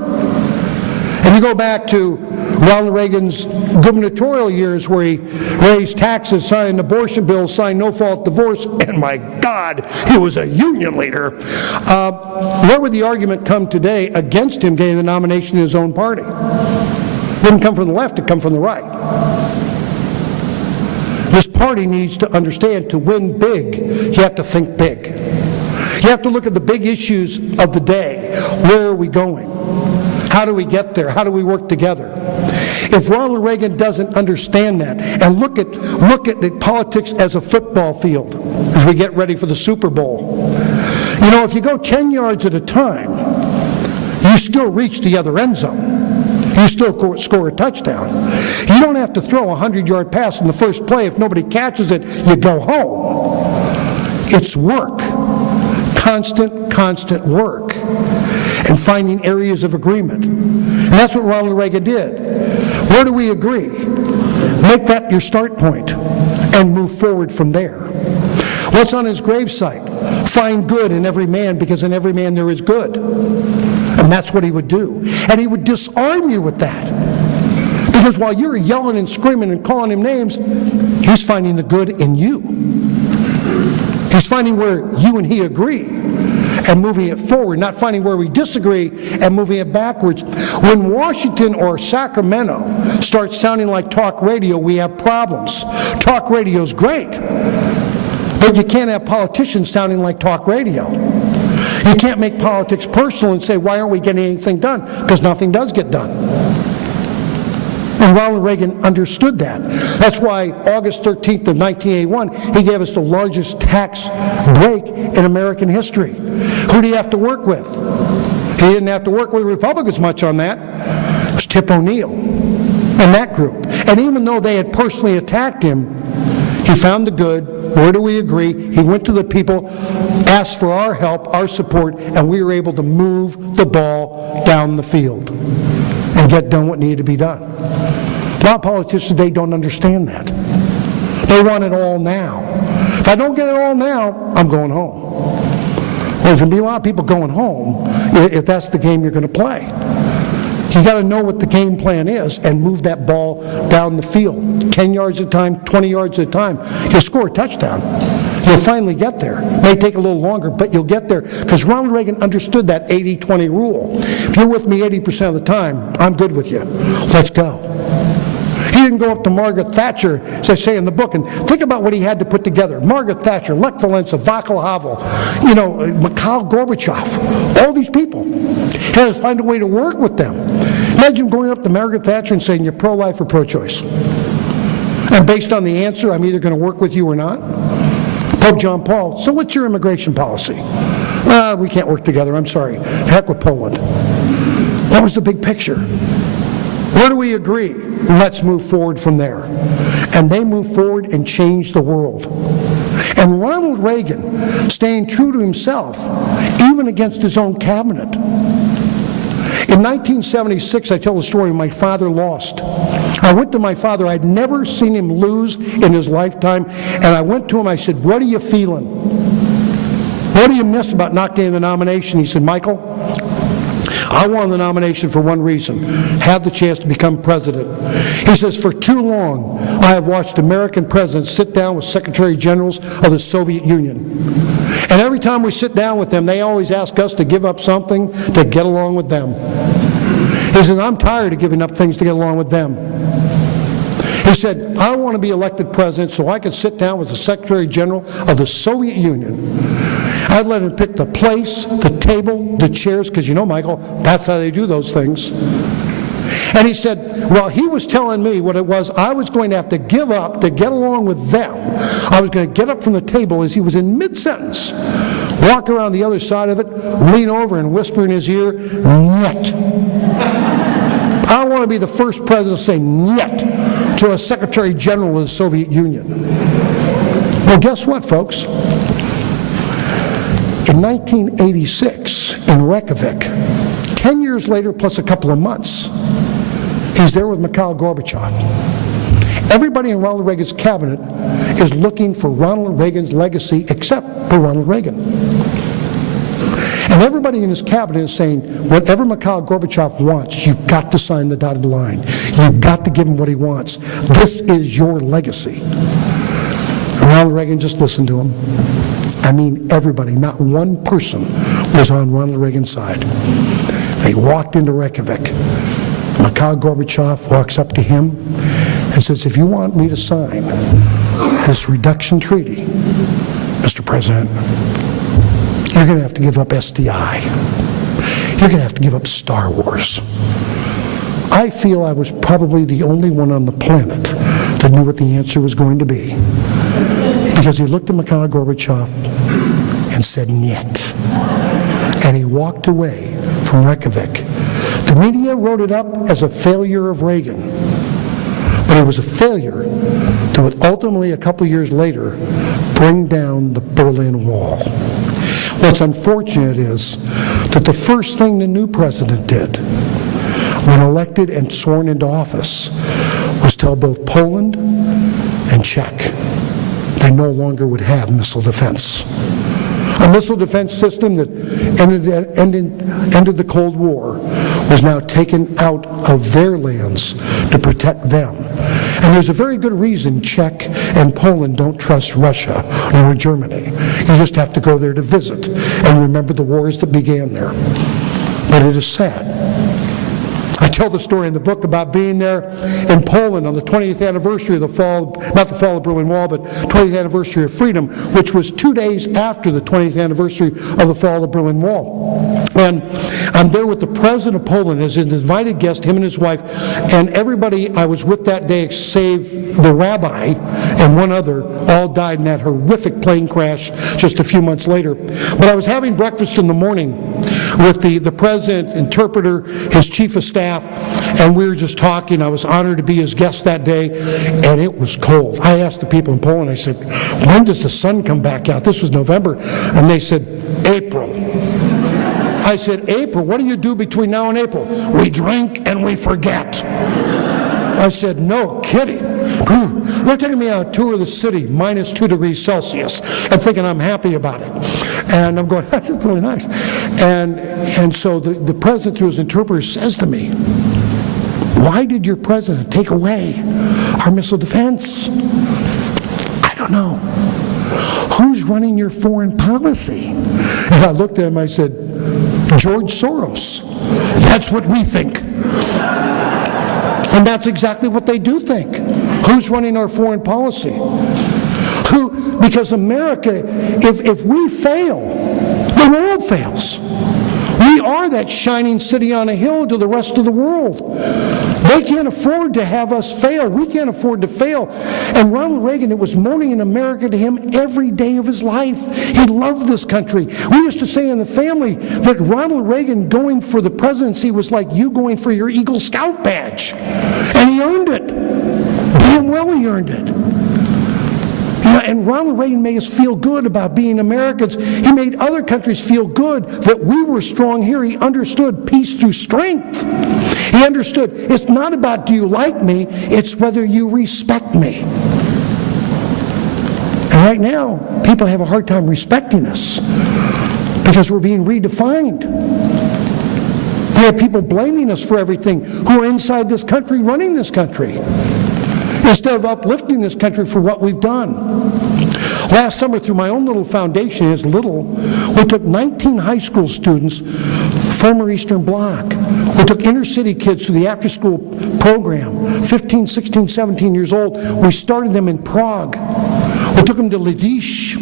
And you go back to Ronald Reagan's gubernatorial years where he raised taxes, signed abortion bills, signed no-fault divorce, and my God, he was a union leader. Where would the argument come today against him getting the nomination in his own party? It wouldn't come from the left, it'd come from the right. This party needs to understand, to win big, you have to think big. You have to look at the big issues of the day. Where are we going? How do we get there? How do we work together? If Ronald Reagan doesn't understand that and look at the politics as a football field as we get ready for the Super Bowl, you know, if you go 10 yards at a time, you still reach the other end zone. You still score a touchdown. You don't have to throw a 100-yard pass in the first play. If nobody catches it, you go home. It's work. Constant work. And finding areas of agreement. And that's what Ronald Reagan did. Where do we agree? Make that your start point and move forward from there. What's on his gravesite? Find good in every man, because in every man there is good. And that's what he would do. And he would disarm you with that. Because while you're yelling and screaming and calling him names, he's finding the good in you. He's finding where you and he agree and moving it forward, not finding where we disagree and moving it backwards. When Washington or Sacramento starts sounding like talk radio, we have problems. Talk radio's great, but you can't have politicians sounding like talk radio. You can't make politics personal and say, why aren't we getting anything done? Because nothing does get done. And Ronald Reagan understood that. That's why August 13th of 1981, he gave us the largest tax break in American history. Who do you have to work with? He didn't have to work with Republicans much on that. It was Tip O'Neill and that group. And even though they had personally attacked him, he found the good. Where do we agree? He went to the people, asked for our help, our support, and we were able to move the ball down the field and get done what needed to be done. A lot of politicians, they don't understand that. They want it all now. If I don't get it all now, I'm going home. Well, there's going to be a lot of people going home if that's the game you're going to play. You got to know what the game plan is and move that ball down the field. 10 yards at a time, 20 yards at a time. You'll score a touchdown. You'll finally get there. It may take a little longer, but you'll get there. Because Ronald Reagan understood that 80-20 rule. If you're with me 80% of the time, I'm good with you. Let's go. He didn't go up to Margaret Thatcher, as I say in the book, and think about what he had to put together. Margaret Thatcher, Lech Walesa, Václav Havel, Mikhail Gorbachev, all these people. He had to find a way to work with them. Imagine going up to Margaret Thatcher and saying, you're pro-life or pro-choice? And based on the answer, I'm either going to work with you or not. Pope John Paul, so what's your immigration policy? We can't work together, I'm sorry. Heck with Poland. That was the big picture. Where do we agree? Let's move forward from there. And they moved forward and changed the world. And Ronald Reagan, staying true to himself, even against his own cabinet. In 1976, I tell the story, my father lost. I went to my father. I'd never seen him lose in his lifetime. And I went to him, I said, what are you feeling? What do you miss about not getting the nomination? He said, Michael, I won the nomination for one reason, have the chance to become president. He says, for too long, I have watched American presidents sit down with secretary generals of the Soviet Union. And every time we sit down with them, they always ask us to give up something to get along with them. He said, I'm tired of giving up things to get along with them. He said, I want to be elected president so I can sit down with the Secretary General of the Soviet Union. I'd let him pick the place, the table, the chairs, because you know, Michael, that's how they do those things. And he said, well, he was telling me what it was I was going to have to give up to get along with them. I was going to get up from the table as he was in mid-sentence, walk around the other side of it, lean over and whisper in his ear, "Nyet." I want to be the first president to say "niet" to a Secretary General of the Soviet Union. Well, guess what, folks? In 1986, in Reykjavik, 10 years later plus a couple of months, he's there with Mikhail Gorbachev. Everybody in Ronald Reagan's cabinet is looking for Ronald Reagan's legacy except for Ronald Reagan. And everybody in his cabinet is saying, whatever Mikhail Gorbachev wants, you've got to sign the dotted line. You've got to give him what he wants. This is your legacy. And Ronald Reagan just listened to him. I mean, everybody, not one person was on Ronald Reagan's side. They walked into Reykjavik. Mikhail Gorbachev walks up to him and says, if you want me to sign this reduction treaty, Mr. President, you're going to have to give up SDI. You're going to have to give up Star Wars. I feel I was probably the only one on the planet that knew what the answer was going to be. Because he looked at Mikhail Gorbachev and said, "Niet." And he walked away from Reykjavik. The media wrote it up as a failure of Reagan. But it was a failure that would ultimately, a couple years later, bring down the Berlin Wall. What's unfortunate is that the first thing the new president did when elected and sworn into office was tell both Poland and Czech they no longer would have missile defense. A missile defense system that ended the Cold War was now taken out of their lands to protect them. And there's a very good reason Czech and Poland don't trust Russia or Germany. You just have to go there to visit and remember the wars that began there. But it is sad. I tell the story in the book about being there in Poland on the 20th anniversary of the fall, not the fall of the Berlin Wall, but 20th anniversary of freedom, which was 2 days after the 20th anniversary of the fall of the Berlin Wall. And I'm there with the president of Poland as an invited guest, him and his wife, and everybody I was with that day, save the rabbi and one other, all died in that horrific plane crash just a few months later. But I was having breakfast in the morning with the president, interpreter, his chief of staff, and we were just talking. I was honored to be his guest that day, and it was cold. I asked the people in Poland, I said, when does the sun come back out? This was November. And they said, April. I said, April? What do you do between now and April? We drink and we forget. I said, no kidding. They're taking me on a tour of the city, minus 2 degrees Celsius, and thinking I'm happy about it. And I'm going, that's really nice. And so the president, through his interpreter, says to me, why did your president take away our missile defense? I don't know. Who's running your foreign policy? And I looked at him, I said, George Soros. That's what we think. And that's exactly what they do think. Who's running our foreign policy? Because America, if we fail, the world fails. We are that shining city on a hill to the rest of the world. They can't afford to have us fail. We can't afford to fail. And Ronald Reagan, it was morning in America to him every day of his life. He loved this country. We used to say in the family that Ronald Reagan going for the presidency was like you going for your Eagle Scout badge. And he earned it. Damn well he earned it. And Ronald Reagan made us feel good about being Americans. He made other countries feel good that we were strong here. He understood peace through strength. He understood it's not about do you like me, it's whether you respect me. And right now, people have a hard time respecting us because we're being redefined. We have people blaming us for everything who are inside this country, running this country, instead of uplifting this country for what we've done. Last summer, through my own little foundation, we took 19 high school students, former Eastern Bloc. We took inner city kids through the after-school program, 15, 16, 17 years old. We started them in Prague. We took them to Lidice.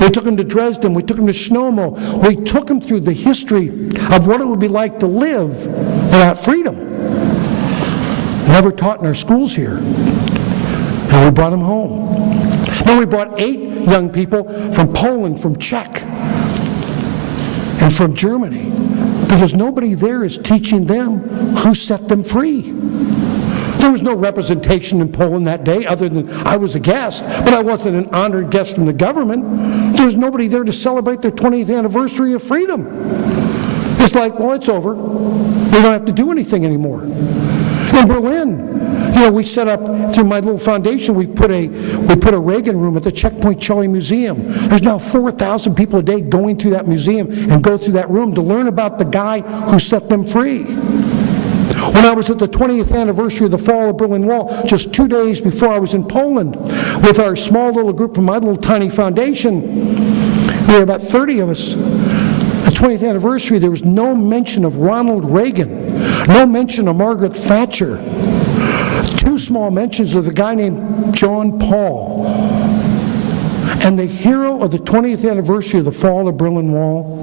We took them to Dresden. We took them to Shnomo. We took them through the history of what it would be like to live without freedom. Never taught in our schools here. And we brought them home. Then we brought 8 young people from Poland, from Czech, and from Germany. because nobody there is teaching them who set them free. There was no representation in Poland that day other than I was a guest, but I wasn't an honored guest from the government. There was nobody there to celebrate their 20th anniversary of freedom. It's like, well, it's over. We don't have to do anything anymore. In Berlin, we set up, through my little foundation, we put a Reagan room at the Checkpoint Charlie Museum. There's now 4,000 people a day going through that museum and go through that room to learn about the guy who set them free. When I was at the 20th anniversary of the fall of the Berlin Wall, just 2 days before I was in Poland, with our small little group from my little tiny foundation, we were about 30 of us. The 20th anniversary, there was no mention of Ronald Reagan, no mention of Margaret Thatcher. 2 small mentions of a guy named John Paul. And the hero of the 20th anniversary of the fall of the Berlin Wall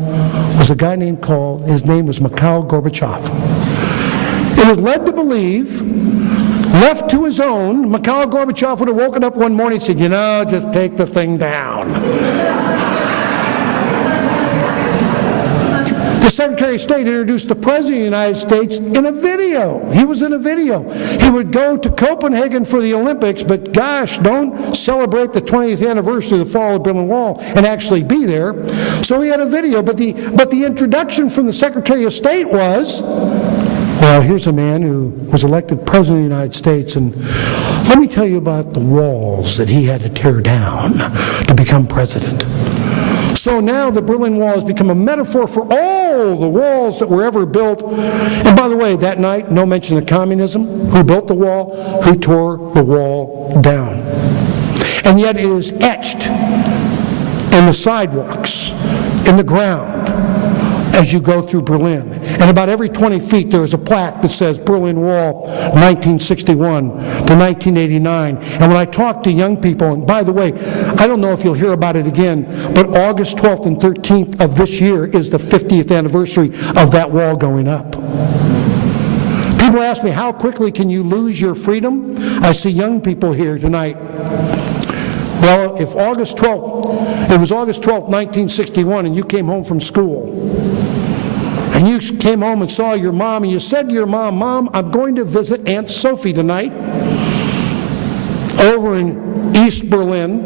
was a guy named his name was Mikhail Gorbachev. It was led to believe, left to his own, Mikhail Gorbachev would have woken up one morning and said, just take the thing down. The Secretary of State introduced the President of the United States in a video. He was in a video. He would go to Copenhagen for the Olympics, but gosh, don't celebrate the 20th anniversary of the fall of the Berlin Wall and actually be there. So he had a video, but the introduction from the Secretary of State was, well, here's a man who was elected President of the United States, and let me tell you about the walls that he had to tear down to become president. So now the Berlin Wall has become a metaphor for all the walls that were ever built. And by the way, that night, no mention of communism. Who built the wall? Who tore the wall down? And yet it is etched in the sidewalks, in the ground, as you go through Berlin. And about every 20 feet there is a plaque that says Berlin Wall 1961 to 1989. And when I talk to young people, and by the way, I don't know if you'll hear about it again, but August 12th and 13th of this year is the 50th anniversary of that wall going up. People ask me, how quickly can you lose your freedom? I see young people here tonight. Well, if it was August 12th, 1961, and you came home from school, and you came home and saw your mom, and you said to your mom, Mom, I'm going to visit Aunt Sophie tonight over in East Berlin.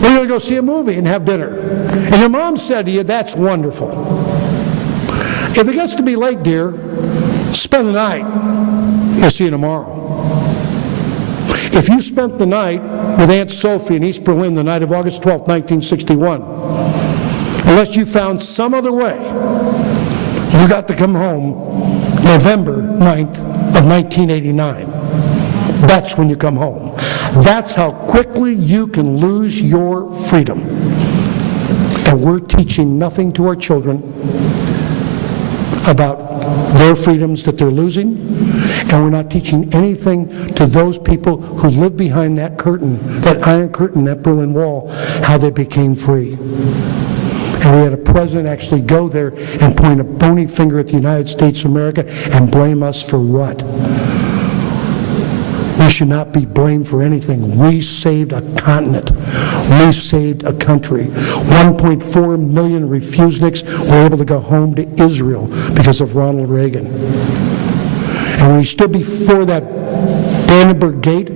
We're going to go see a movie and have dinner. And your mom said to you, that's wonderful. If it gets to be late, dear, spend the night. We'll see you tomorrow. If you spent the night with Aunt Sophie in East Berlin the night of August 12, 1961, unless you found some other way, you got to come home November 9th of 1989. That's when you come home. That's how quickly you can lose your freedom. And we're teaching nothing to our children about their freedoms that they're losing, and we're not teaching anything to those people who live behind that curtain, that iron curtain, that Berlin Wall, how they became free. And we had a president actually go there and point a bony finger at the United States of America and blame us for what? We should not be blamed for anything. We saved a continent. We saved a country. 1.4 million refuseniks were able to go home to Israel because of Ronald Reagan. And when he stood before that Brandenburg Gate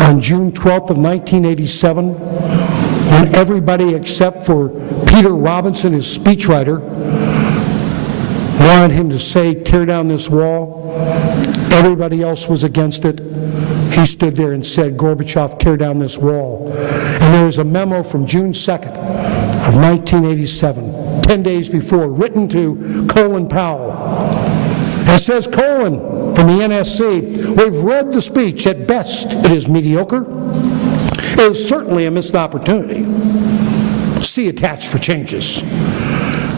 on June 12th of 1987, when everybody except for Peter Robinson, his speechwriter, wanted him to say, tear down this wall, everybody else was against it. He stood there and said, Gorbachev, tear down this wall. And there was a memo from June 2nd of 1987, 10 days before, written to Colin Powell. And it says, Colin, from the NSC, we've read the speech. At best, it is mediocre. It is certainly a missed opportunity. See attached for changes.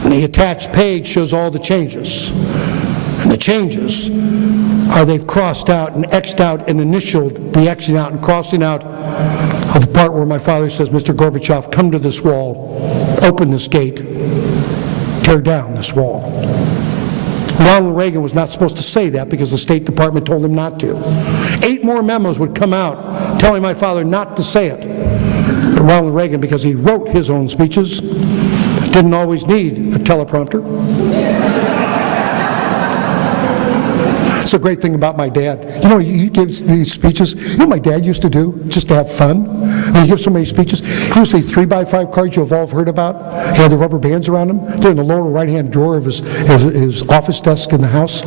And the attached page shows all the changes. And the changes are they've crossed out and X'd out and initialed the X'ing out and crossing out of the part where my father says, Mr. Gorbachev, come to this wall, open this gate, tear down this wall. Ronald Reagan was not supposed to say that because the State Department told him not to. 8 more memos would come out telling my father not to say it. But Ronald Reagan, because he wrote his own speeches, Didn't always need a teleprompter. It's a great thing about my dad. You know, he gives these speeches. You know what my dad used to do just to have fun? When he gives so many speeches, he used to 3x5 cards you've all heard about. He had the rubber bands around him. They're in the lower right-hand drawer of his office desk in the house.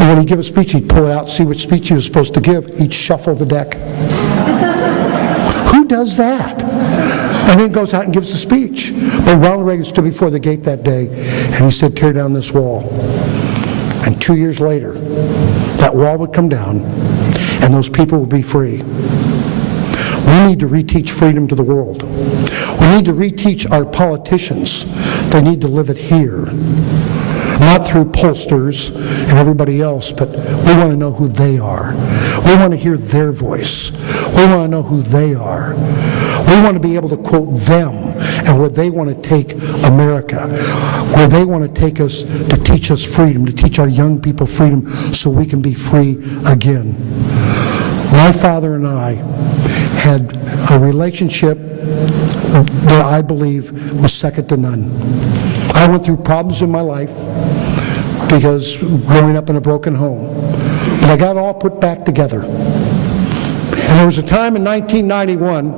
And when he'd give a speech, he'd pull it out, see which speech he was supposed to give. He'd shuffle the deck. Who does that? And then goes out and gives the speech. But Ronald Reagan stood before the gate that day, and he said, tear down this wall. And 2 years later, that wall would come down, and those people would be free. We need to reteach freedom to the world. We need to reteach our politicians. They need to live it here. Not through pollsters and everybody else, but we want to know who they are. We want to hear their voice. We want to know who they are. We want to be able to quote them and where they want to take America, where they want to take us to teach us freedom, to teach our young people freedom so we can be free again. My father and I had a relationship that I believe was second to none. I went through problems in my life because growing up in a broken home, but I got it all put back together. And there was a time in 1991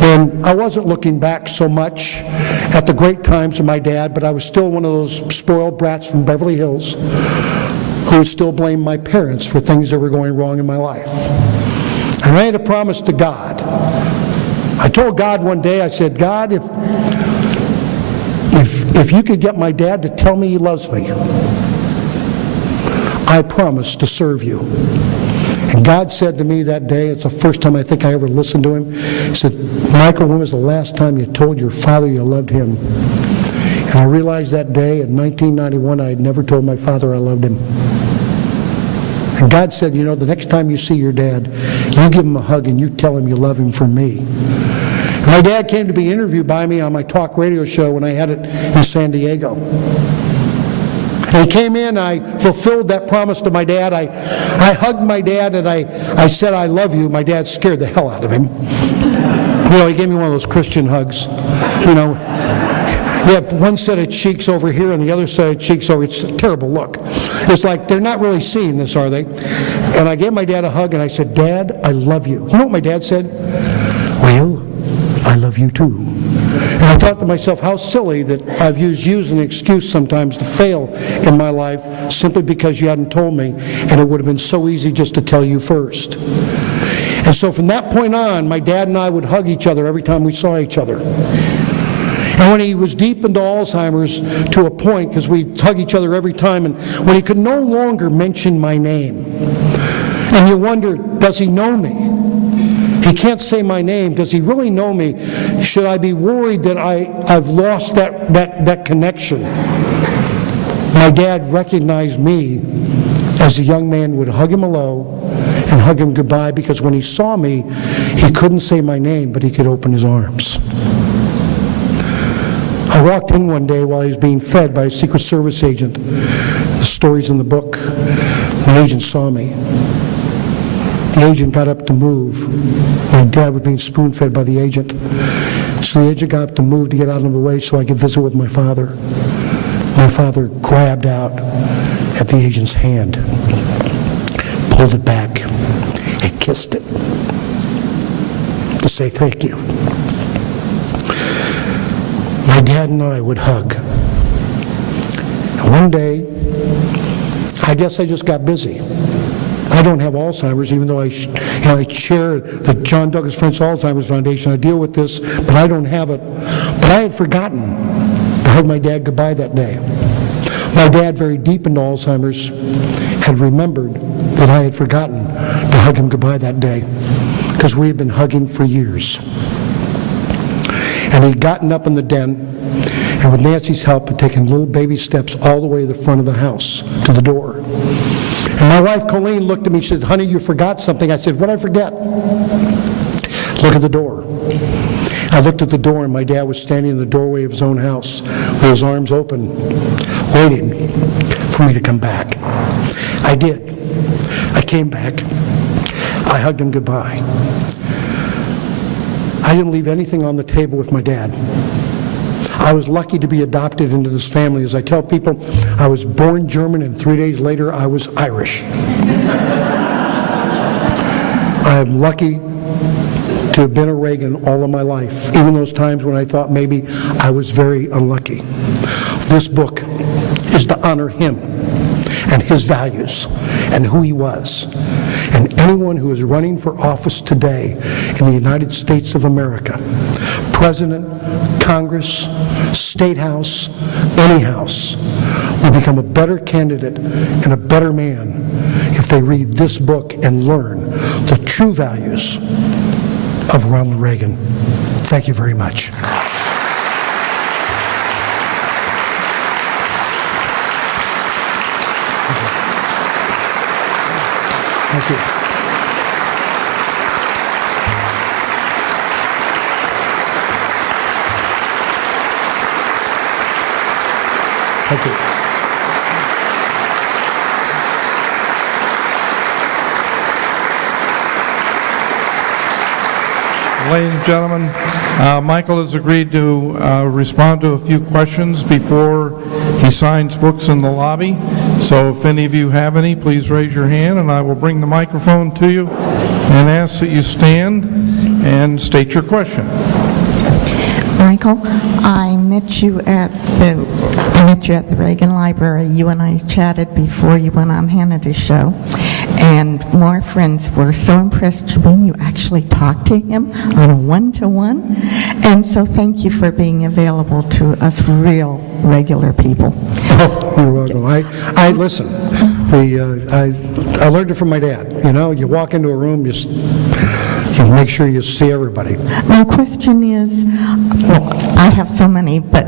when I wasn't looking back so much at the great times of my dad, but I was still one of those spoiled brats from Beverly Hills who would still blame my parents for things that were going wrong in my life. And I made a promise to God. I told God one day, I said, God, if you could get my dad to tell me he loves me, I promise to serve you. And God said to me that day, it's the first time I think I ever listened to him, he said, Michael, when was the last time you told your father you loved him? And I realized that day in 1991 I had never told my father I loved him. And God said, you know, the next time you see your dad, you give him a hug and you tell him you love him for me. And my dad came to be interviewed by me on my talk radio show when I had it in San Diego. And he came in, I fulfilled that promise to my dad. I hugged my dad and I said, I love you. My dad scared the hell out of him. You know, he gave me one of those Christian hugs. You know, you have one set of cheeks over here and the other set of cheeks over. It's a terrible look. It's like, they're not really seeing this, are they? And I gave my dad a hug and I said, Dad, I love you. You know what my dad said? Well, I love you too. And I thought to myself, how silly that I've used you as an excuse sometimes to fail in my life simply because you hadn't told me, and it would have been so easy just to tell you first. And so from that point on, my dad and I would hug each other every time we saw each other. And when he was deep into Alzheimer's to a point, because we'd hug each other every time, and when he could no longer mention my name, and you wonder, does he know me? He can't say my name. Does he really know me? Should I be worried that I've lost that connection? My dad recognized me as a young man would hug him hello and hug him goodbye, because when he saw me, he couldn't say my name, but he could open his arms. I walked in one day while he was being fed by a Secret Service agent. The story's in the book. The agent saw me. The agent got up to move. My dad was being spoon-fed by the agent. So the agent got up to move to get out of the way so I could visit with my father. My father grabbed out at the agent's hand, pulled it back, and kissed it to say thank you. My dad and I would hug. And one day, I guess I just got busy. I don't have Alzheimer's, even though I chair the John Douglas French Alzheimer's Foundation. I deal with this, but I don't have it. But I had forgotten to hug my dad goodbye that day. My dad, very deep into Alzheimer's, had remembered that I had forgotten to hug him goodbye that day, because we had been hugging for years. And he'd gotten up in the den, and with Nancy's help, had taken little baby steps all the way to the front of the house, to the door. And my wife, Colleen, looked at me and said, honey, you forgot something. I said, what did I forget? Look at the door. I looked at the door, and my dad was standing in the doorway of his own house with his arms open, waiting for me to come back. I did. I came back. I hugged him goodbye. I didn't leave anything on the table with my dad. I was lucky to be adopted into this family. As I tell people, I was born German, and 3 days later, I was Irish. I am lucky to have been a Reagan all of my life, even those times when I thought maybe I was very unlucky. This book is to honor him and his values and who he was. And anyone who is running for office today in the United States of America, President, Congress, State House, any house, will become a better candidate and a better man if they read this book and learn the true values of Ronald Reagan. Thank you very much. Thank you. Thank you. Ladies and gentlemen, Michael has agreed to respond to a few questions before he signs books in the lobby. So if any of you have any, please raise your hand and I will bring the microphone to you and ask that you stand and state your question. Michael, I met you at the Reagan Library. You and I chatted before you went on Hannity's show, and more friends were so impressed when you actually talked to him on a one-to-one. And so thank you for being available to us real, regular people. Oh, you're welcome. I listen. I learned it from my dad. You know, you walk into a room, you make sure you see everybody. My question is, well, I have so many, but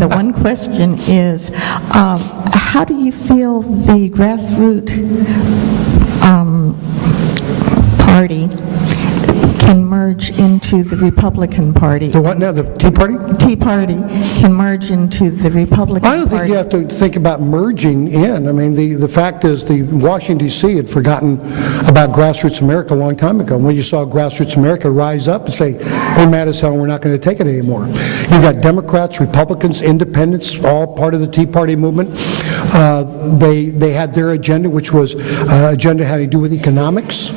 the one question is, how do you feel the grassroots party can merge into the Republican Party? The what now, the Tea Party? Tea Party can merge into the Republican Party. I don't think you have to think about merging in. I mean, the fact is, the Washington, D.C. had forgotten about Grassroots America a long time ago. When you saw Grassroots America rise up and say, we're mad as hell and we're not going to take it anymore. You've got Democrats, Republicans, independents, all part of the Tea Party movement. They had their agenda, which was agenda had to do with economics.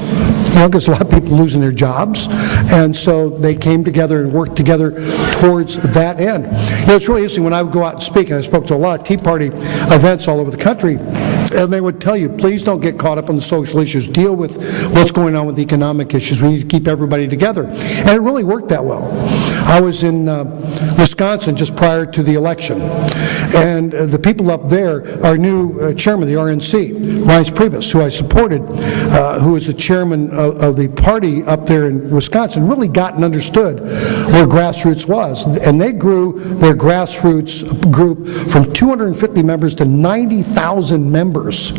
You know, because a lot of people losing their jobs, and so they came together and worked together towards that end. You know, it's really interesting, when I would go out and speak, and I spoke to a lot of Tea Party events all over the country, and they would tell you, please don't get caught up on the social issues, deal with what's going on with the economic issues, we need to keep everybody together. And it really worked that well. I was in Wisconsin just prior to the election, and the people up there, our new chairman of the RNC, Ryan Priebus, who I supported, who was the chairman of the party up there in Wisconsin, really got and understood where grassroots was. And they grew their grassroots group from 250 members to 90,000 members.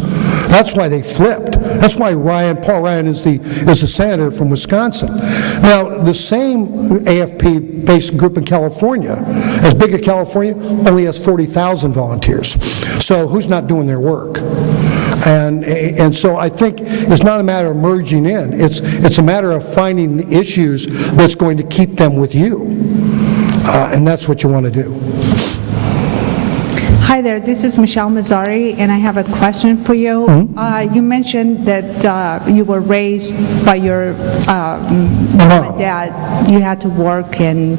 That's why they flipped. That's why Paul Ryan is the senator from Wisconsin. Now, the same AFP-based group in California, as big as California, only has 40,000 volunteers. So who's not doing their work? And so I think it's not a matter of merging in. It's a matter of finding the issues that's going to keep them with you. And that's what you want to do. Hi there, this is Michelle Mazzari, and I have a question for you. Mm-hmm. You mentioned that you were raised by your mom and dad. You had to work and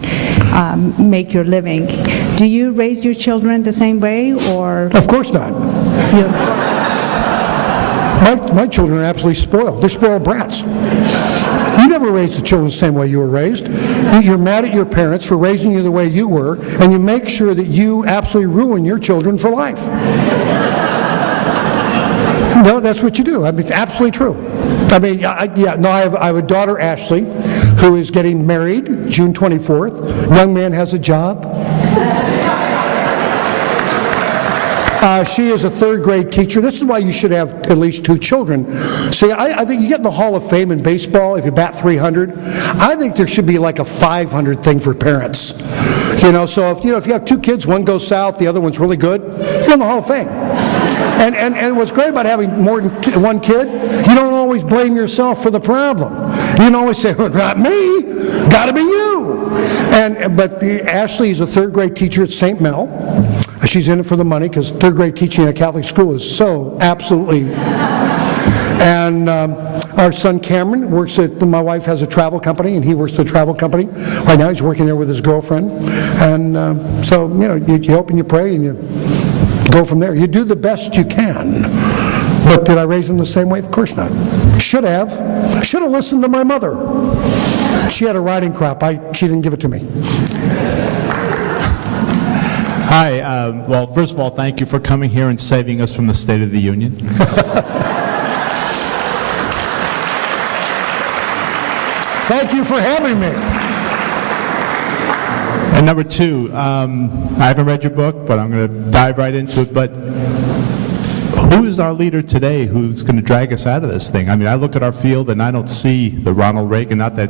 make your living. Do you raise your children the same way, or? Of course not. My children are absolutely spoiled. They're spoiled brats. You never raised the children the same way you were raised. You're mad at your parents for raising you the way you were, and you make sure that you absolutely ruin your children for life. No, that's what you do. I mean, absolutely true. I mean, I have a daughter, Ashley, who is getting married June 24th. Young man has a job. She is a third-grade teacher. This is why you should have at least 2 children. See, I think you get in the Hall of Fame in baseball if you bat 300. I think there should be like a 500 thing for parents. You know, so if you have 2 kids, one goes south, the other one's really good, you're in the Hall of Fame. And what's great about having more than one kid, you don't always blame yourself for the problem. You don't always say, well, not me, got to be you. But Ashley is a third-grade teacher at St. Mel. She's in it for the money because third-grade teaching at a Catholic school is so absolutely... And our son Cameron works at, my wife has a travel company, and he works at a travel company. Right now he's working there with his girlfriend. And so, you hope and you pray and you go from there. You do the best you can. But did I raise them the same way? Of course not. Should have. Should have listened to my mother. She had a riding crop. She didn't give it to me. Hi. Well, first of all, thank you for coming here and saving us from the State of the Union. Thank you for having me. And number two, I haven't read your book, but I'm going to dive right into it. But who is our leader today who's going to drag us out of this thing? I mean, I look at our field and I don't see the Ronald Reagan, not that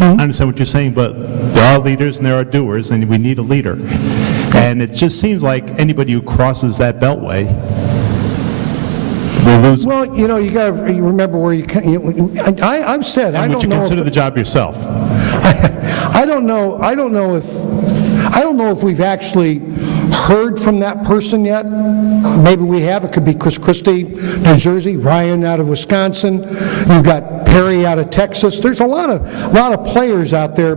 I understand what you're saying, but there are leaders and there are doers, and we need a leader. And it just seems like anybody who crosses that beltway will lose. Well, you got to remember where I've said, and I would don't you know consider the job yourself? I don't know if we've actually heard from that person yet. Maybe we have. It could be Chris Christie, New Jersey, Ryan out of Wisconsin. You've got Perry out of Texas. There's a lot of players out there,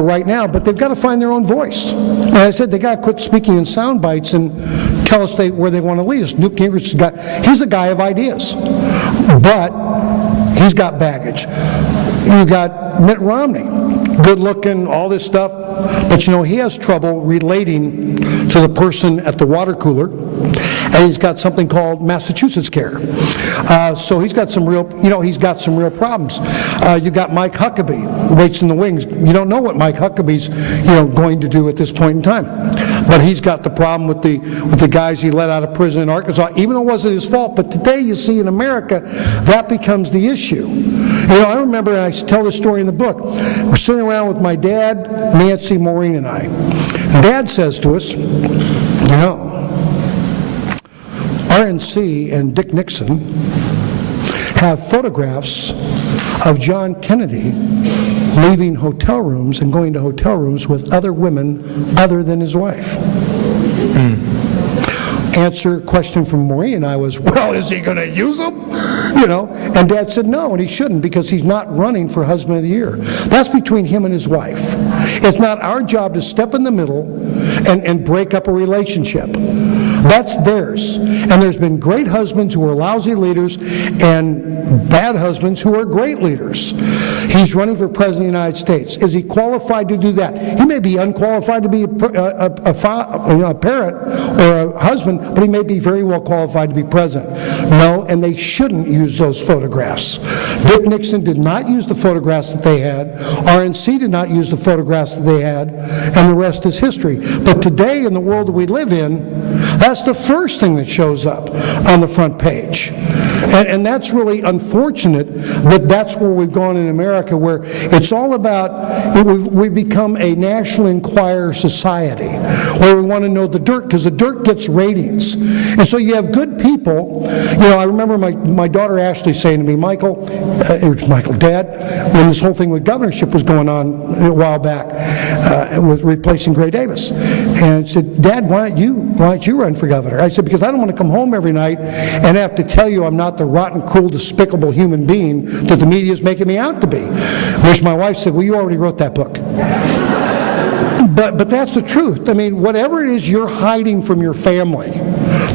right now, but they've got to find their own voice. And I said they got to quit speaking in sound bites and tell us where they want to lead us. Newt Gingrich he's a guy of ideas, but he's got baggage. You got Mitt Romney, good looking, all this stuff, but he has trouble relating to the person at the water cooler, and he's got something called Massachusetts Care. So he's got some real problems. You got Mike Huckabee, waits in the wings. You don't know what Mike Huckabee's going to do at this point in time, but he's got the problem with the guys he let out of prison in Arkansas, even though it wasn't his fault. But today, you see, in America, that becomes the issue. I remember, and I tell this story in the book, we're sitting around with my dad, Nancy, Maureen, and I. And Dad says to us, RNC and Dick Nixon have photographs of John Kennedy leaving hotel rooms and going to hotel rooms with other women other than his wife. Question from Maureen and I was, well, is he going to use them? And Dad said no, and he shouldn't, because he's not running for Husband of the Year. That's between him and his wife. It's not our job to step in the middle and break up a relationship. That's theirs. And there's been great husbands who are lousy leaders and bad husbands who are great leaders. He's running for President of the United States. Is he qualified to do that? He may be unqualified to be a parent or a husband, but he may be very well qualified to be president. No, and they shouldn't use those photographs. Dick Nixon did not use the photographs that they had. RNC did not use the photographs that they had, and the rest is history. But today, in the world that we live in, that's the first thing that shows up on the front page. And that's really unfortunate that that's where we've gone in America, where it's all about, we've become a National Enquirer society, where we want to know the dirt, because the dirt gets ratings. And so you have good people. I remember my daughter Ashley saying to me, Michael, Dad, when this whole thing with governorship was going on a while back, with replacing Gray Davis, and said, Dad, why don't you run for governor? I said, because I don't want to come home every night and have to tell you I'm not the rotten, cruel, despicable human being that the media is making me out to be. Which my wife said, well, you already wrote that book. But that's the truth. I mean, whatever it is you're hiding from your family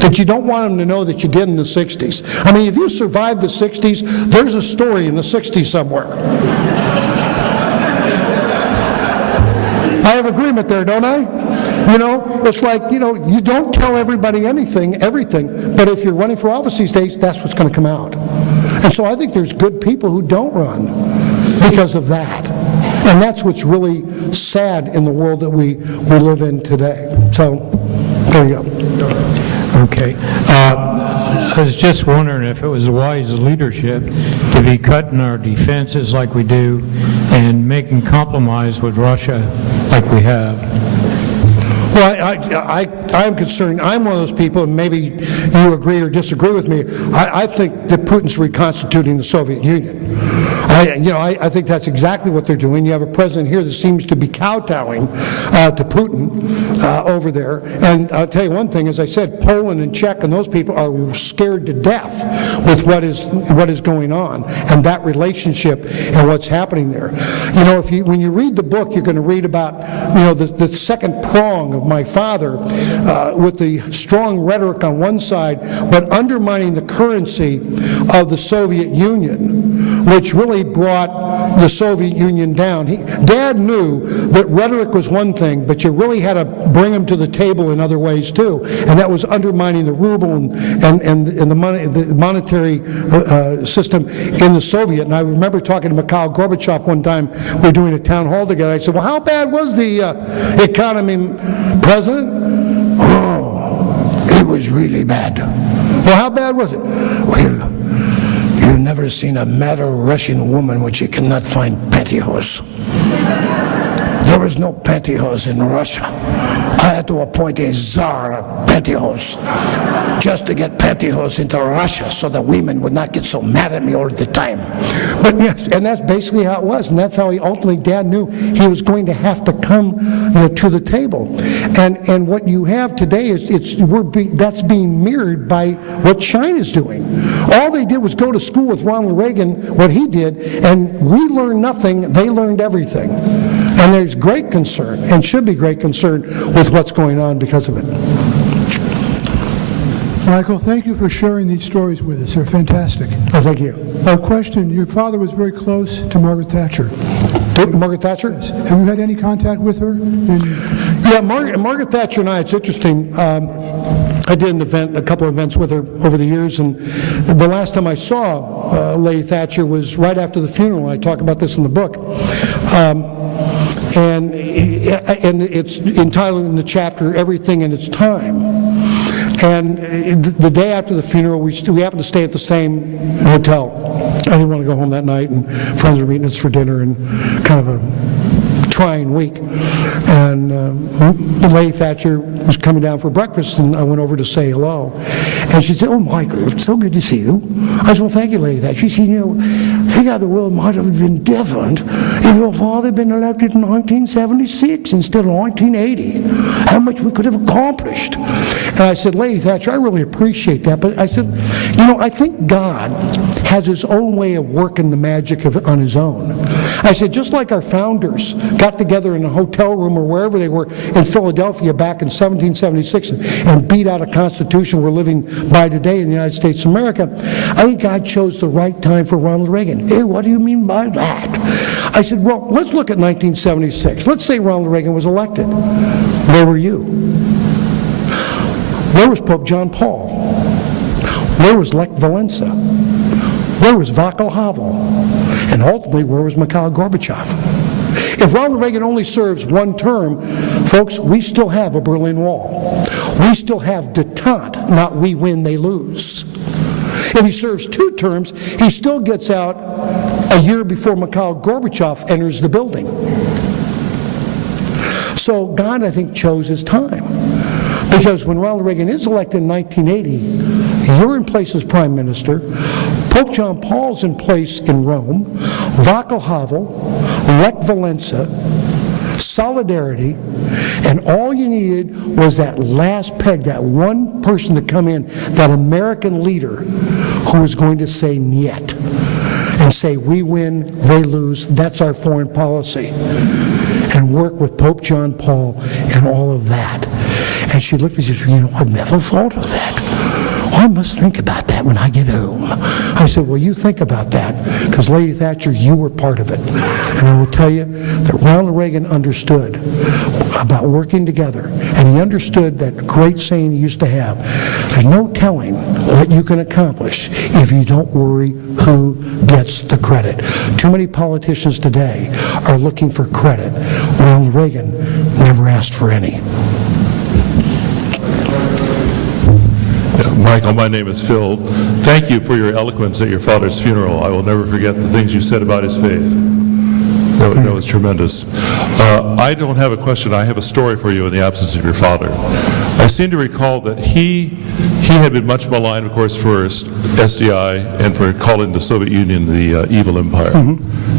that you don't want them to know that you did in the 60s. I mean, if you survived the 60s, there's a story in the 60s somewhere. I have agreement there, don't I? It's like, you don't tell everybody everything, but if you're running for office these days, that's what's going to come out. And so I think there's good people who don't run because of that. And that's what's really sad in the world that we live in today. So, there you go. Okay. I was just wondering if it was wise leadership to be cutting our defenses like we do and making compromise with Russia like we have. Well, I'm concerned. I'm one of those people, and maybe you agree or disagree with me. I think that Putin's reconstituting the Soviet Union. I think that's exactly what they're doing. You have a president here that seems to be kowtowing to Putin over there. And I'll tell you one thing, as I said, Poland and Czech and those people are scared to death with what is going on and that relationship and what's happening there. When you read the book, you're going to read about the second prong of my father with the strong rhetoric on one side, but undermining the currency of the Soviet Union, which really brought the Soviet Union down. Dad knew that rhetoric was one thing, but you really had to bring him to the table in other ways too, and that was undermining the ruble and the monetary system in the Soviet. And I remember talking to Mikhail Gorbachev one time. We were doing a town hall together. I said, well, how bad was the economy, President? Oh, it was really bad. Well, how bad was it? Well, you've never seen a madder Russian woman which you cannot find pantyhose. There was no pantyhose in Russia. I had to appoint a czar of pantyhose just to get pantyhose into Russia so the women would not get so mad at me all the time. But yes, and that's basically how it was, and that's how ultimately Dad knew he was going to have to come to the table. And what you have today is that's being mirrored by what China's doing. All they did was go to school with Ronald Reagan, what he did, and we learned nothing, they learned everything. And there's great concern, and should be great concern, with what's going on because of it. Michael, thank you for sharing these stories with us. They're fantastic. Oh, thank you. A question. Your father was very close to Margaret Thatcher. Margaret Thatcher? Yes. Have you had any contact with her? Yeah, Margaret Thatcher and I, it's interesting. I did a couple of events with her over the years, and the last time I saw Lady Thatcher was right after the funeral. I talk about this in the book. And it's entitled in the chapter, Everything in Its Time. And the day after the funeral, we happened to stay at the same hotel. I didn't want to go home that night, and friends were meeting us for dinner, and kind of a trying week. And Lady Thatcher was coming down for breakfast, and I went over to say hello. And she said, "Oh, Michael, it's so good to see you." I said, "Well, thank you, Lady Thatcher." She said, "I think how the world might have been different if your father had been elected in 1976 instead of 1980. How much we could have accomplished." And I said, "Lady Thatcher, I really appreciate that." But I said, I think God has his own way of working the magic on his own. I said, just like our founders got together in a hotel room or wherever they were in Philadelphia back in 1776 and beat out a constitution we're living by today in the United States of America, I think God chose the right time for Ronald Reagan. Hey, what do you mean by that? I said, well, let's look at 1976. Let's say Ronald Reagan was elected. Where were you? Where was Pope John Paul? Where was Lech Walesa? Where was Václav Havel? And ultimately, where was Mikhail Gorbachev? If Ronald Reagan only serves one term, folks, we still have a Berlin Wall. We still have détente, not we win, they lose. If he serves 2 terms, he still gets out a year before Mikhail Gorbachev enters the building. So God, I think, chose his time. Because when Ronald Reagan is elected in 1980, you're in place as prime minister, Pope John Paul's in place in Rome, Václav Havel, Lech Walesa, solidarity, and all you needed was that last peg, that one person to come in, that American leader who was going to say niet and say we win, they lose, that's our foreign policy, and work with Pope John Paul and all of that. And she looked at me and said, I've never thought of that. I must think about that when I get home. I said, well, you think about that, because Lady Thatcher, you were part of it. And I will tell you that Ronald Reagan understood about working together, and he understood that great saying he used to have, there's no telling what you can accomplish if you don't worry who gets the credit. Too many politicians today are looking for credit. Ronald Reagan never asked for any. Michael, my name is Phil. Thank you for your eloquence at your father's funeral. I will never forget the things you said about his faith. That was tremendous. I don't have a question. I have a story for you in the absence of your father. I seem to recall that he had been much maligned, of course, for SDI and for calling the Soviet Union the evil empire,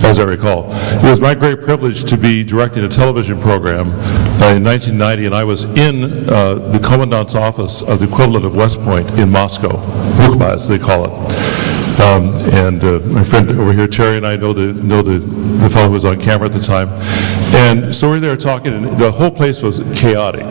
as I recall. It was my great privilege to be directing a television program in 1990, and I was in the commandant's office of the equivalent of West Point in Moscow, Bukba, as they call it. And my friend over here, Terry, and I know the fellow who was on camera at the time. And so we're there talking, and the whole place was chaotic.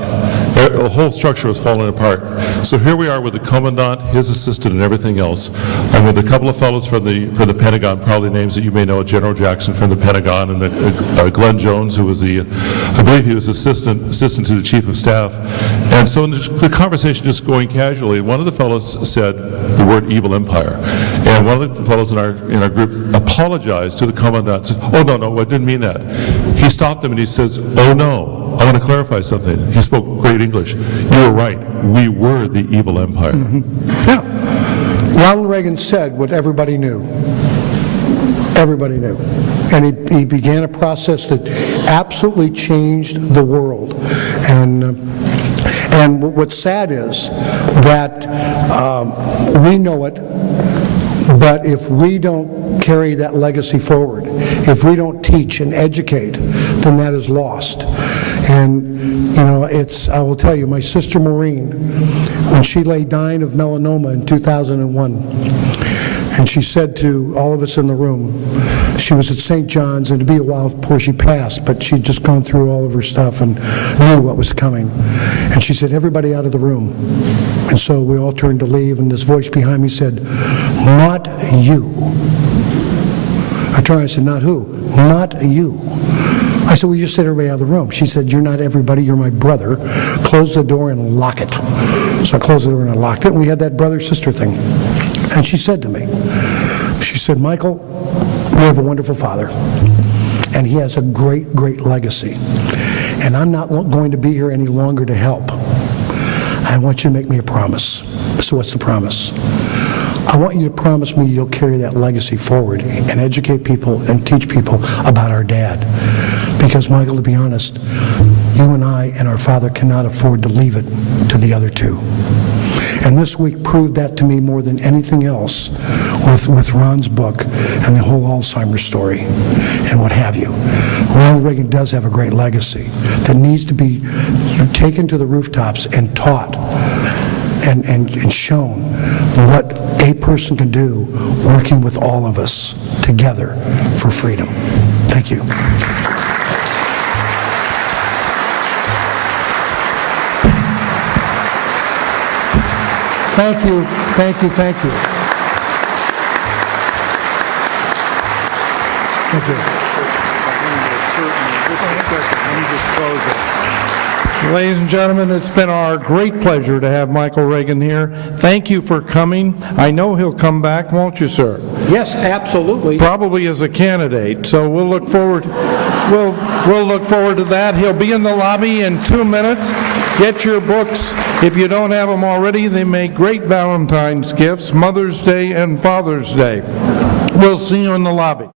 The whole structure was falling apart. So here we are with the commandant, his assistant, and everything else. I'm with a couple of fellows from the Pentagon, probably names that you may know, General Jackson from the Pentagon, and Glenn Jones, who was I believe he was assistant to the Chief of Staff. And so the conversation just going casually, one of the fellows said the word evil empire. And one of the fellows in our group apologized to the commandant, said, "Oh, no, I didn't mean that." He stopped them and he says, "Oh, no, I want to clarify something." He spoke great English. "You were right. We were the evil empire." Yeah. Ronald Reagan said what everybody knew. Everybody knew. And he began a process that absolutely changed the world. And what's sad is that we know it, but if we don't carry that legacy forward, if we don't teach and educate, then that is lost. And, I will tell you, my sister Maureen, when she lay dying of melanoma in 2001, and she said to all of us in the room, she was at St. John's, and it'd be a while before she passed, but she'd just gone through all of her stuff and knew what was coming. And she said, "Everybody out of the room." And so we all turned to leave, and this voice behind me said, "Not you." I turned, I said, "Not who?" "Not you." I said, "Well, you said everybody out of the room." She said, "You're not everybody, you're my brother. Close the door and lock it." So I closed the door and I locked it, and we had that brother-sister thing. And she said to me, she said, "Michael, you have a wonderful father, and he has a great, great legacy. And I'm not going to be here any longer to help. I want you to make me a promise." So what's the promise? "I want you to promise me you'll carry that legacy forward and educate people and teach people about our dad. Because, Michael, to be honest, you and I and our father cannot afford to leave it to the other two." And this week proved that to me more than anything else with Ron's book and the whole Alzheimer's story and what have you. Ronald Reagan does have a great legacy that needs to be taken to the rooftops and taught and shown what a person can do working with all of us together for freedom. Thank you. Thank you, thank you, thank you. Thank you. Ladies and gentlemen, it's been our great pleasure to have Michael Reagan here. Thank you for coming. I know he'll come back, won't you, sir? Yes, absolutely. Probably as a candidate, so we'll look forward to that. He'll be in the lobby in 2 minutes. Get your books. If you don't have them already, they make great Valentine's gifts, Mother's Day and Father's Day. We'll see you in the lobby.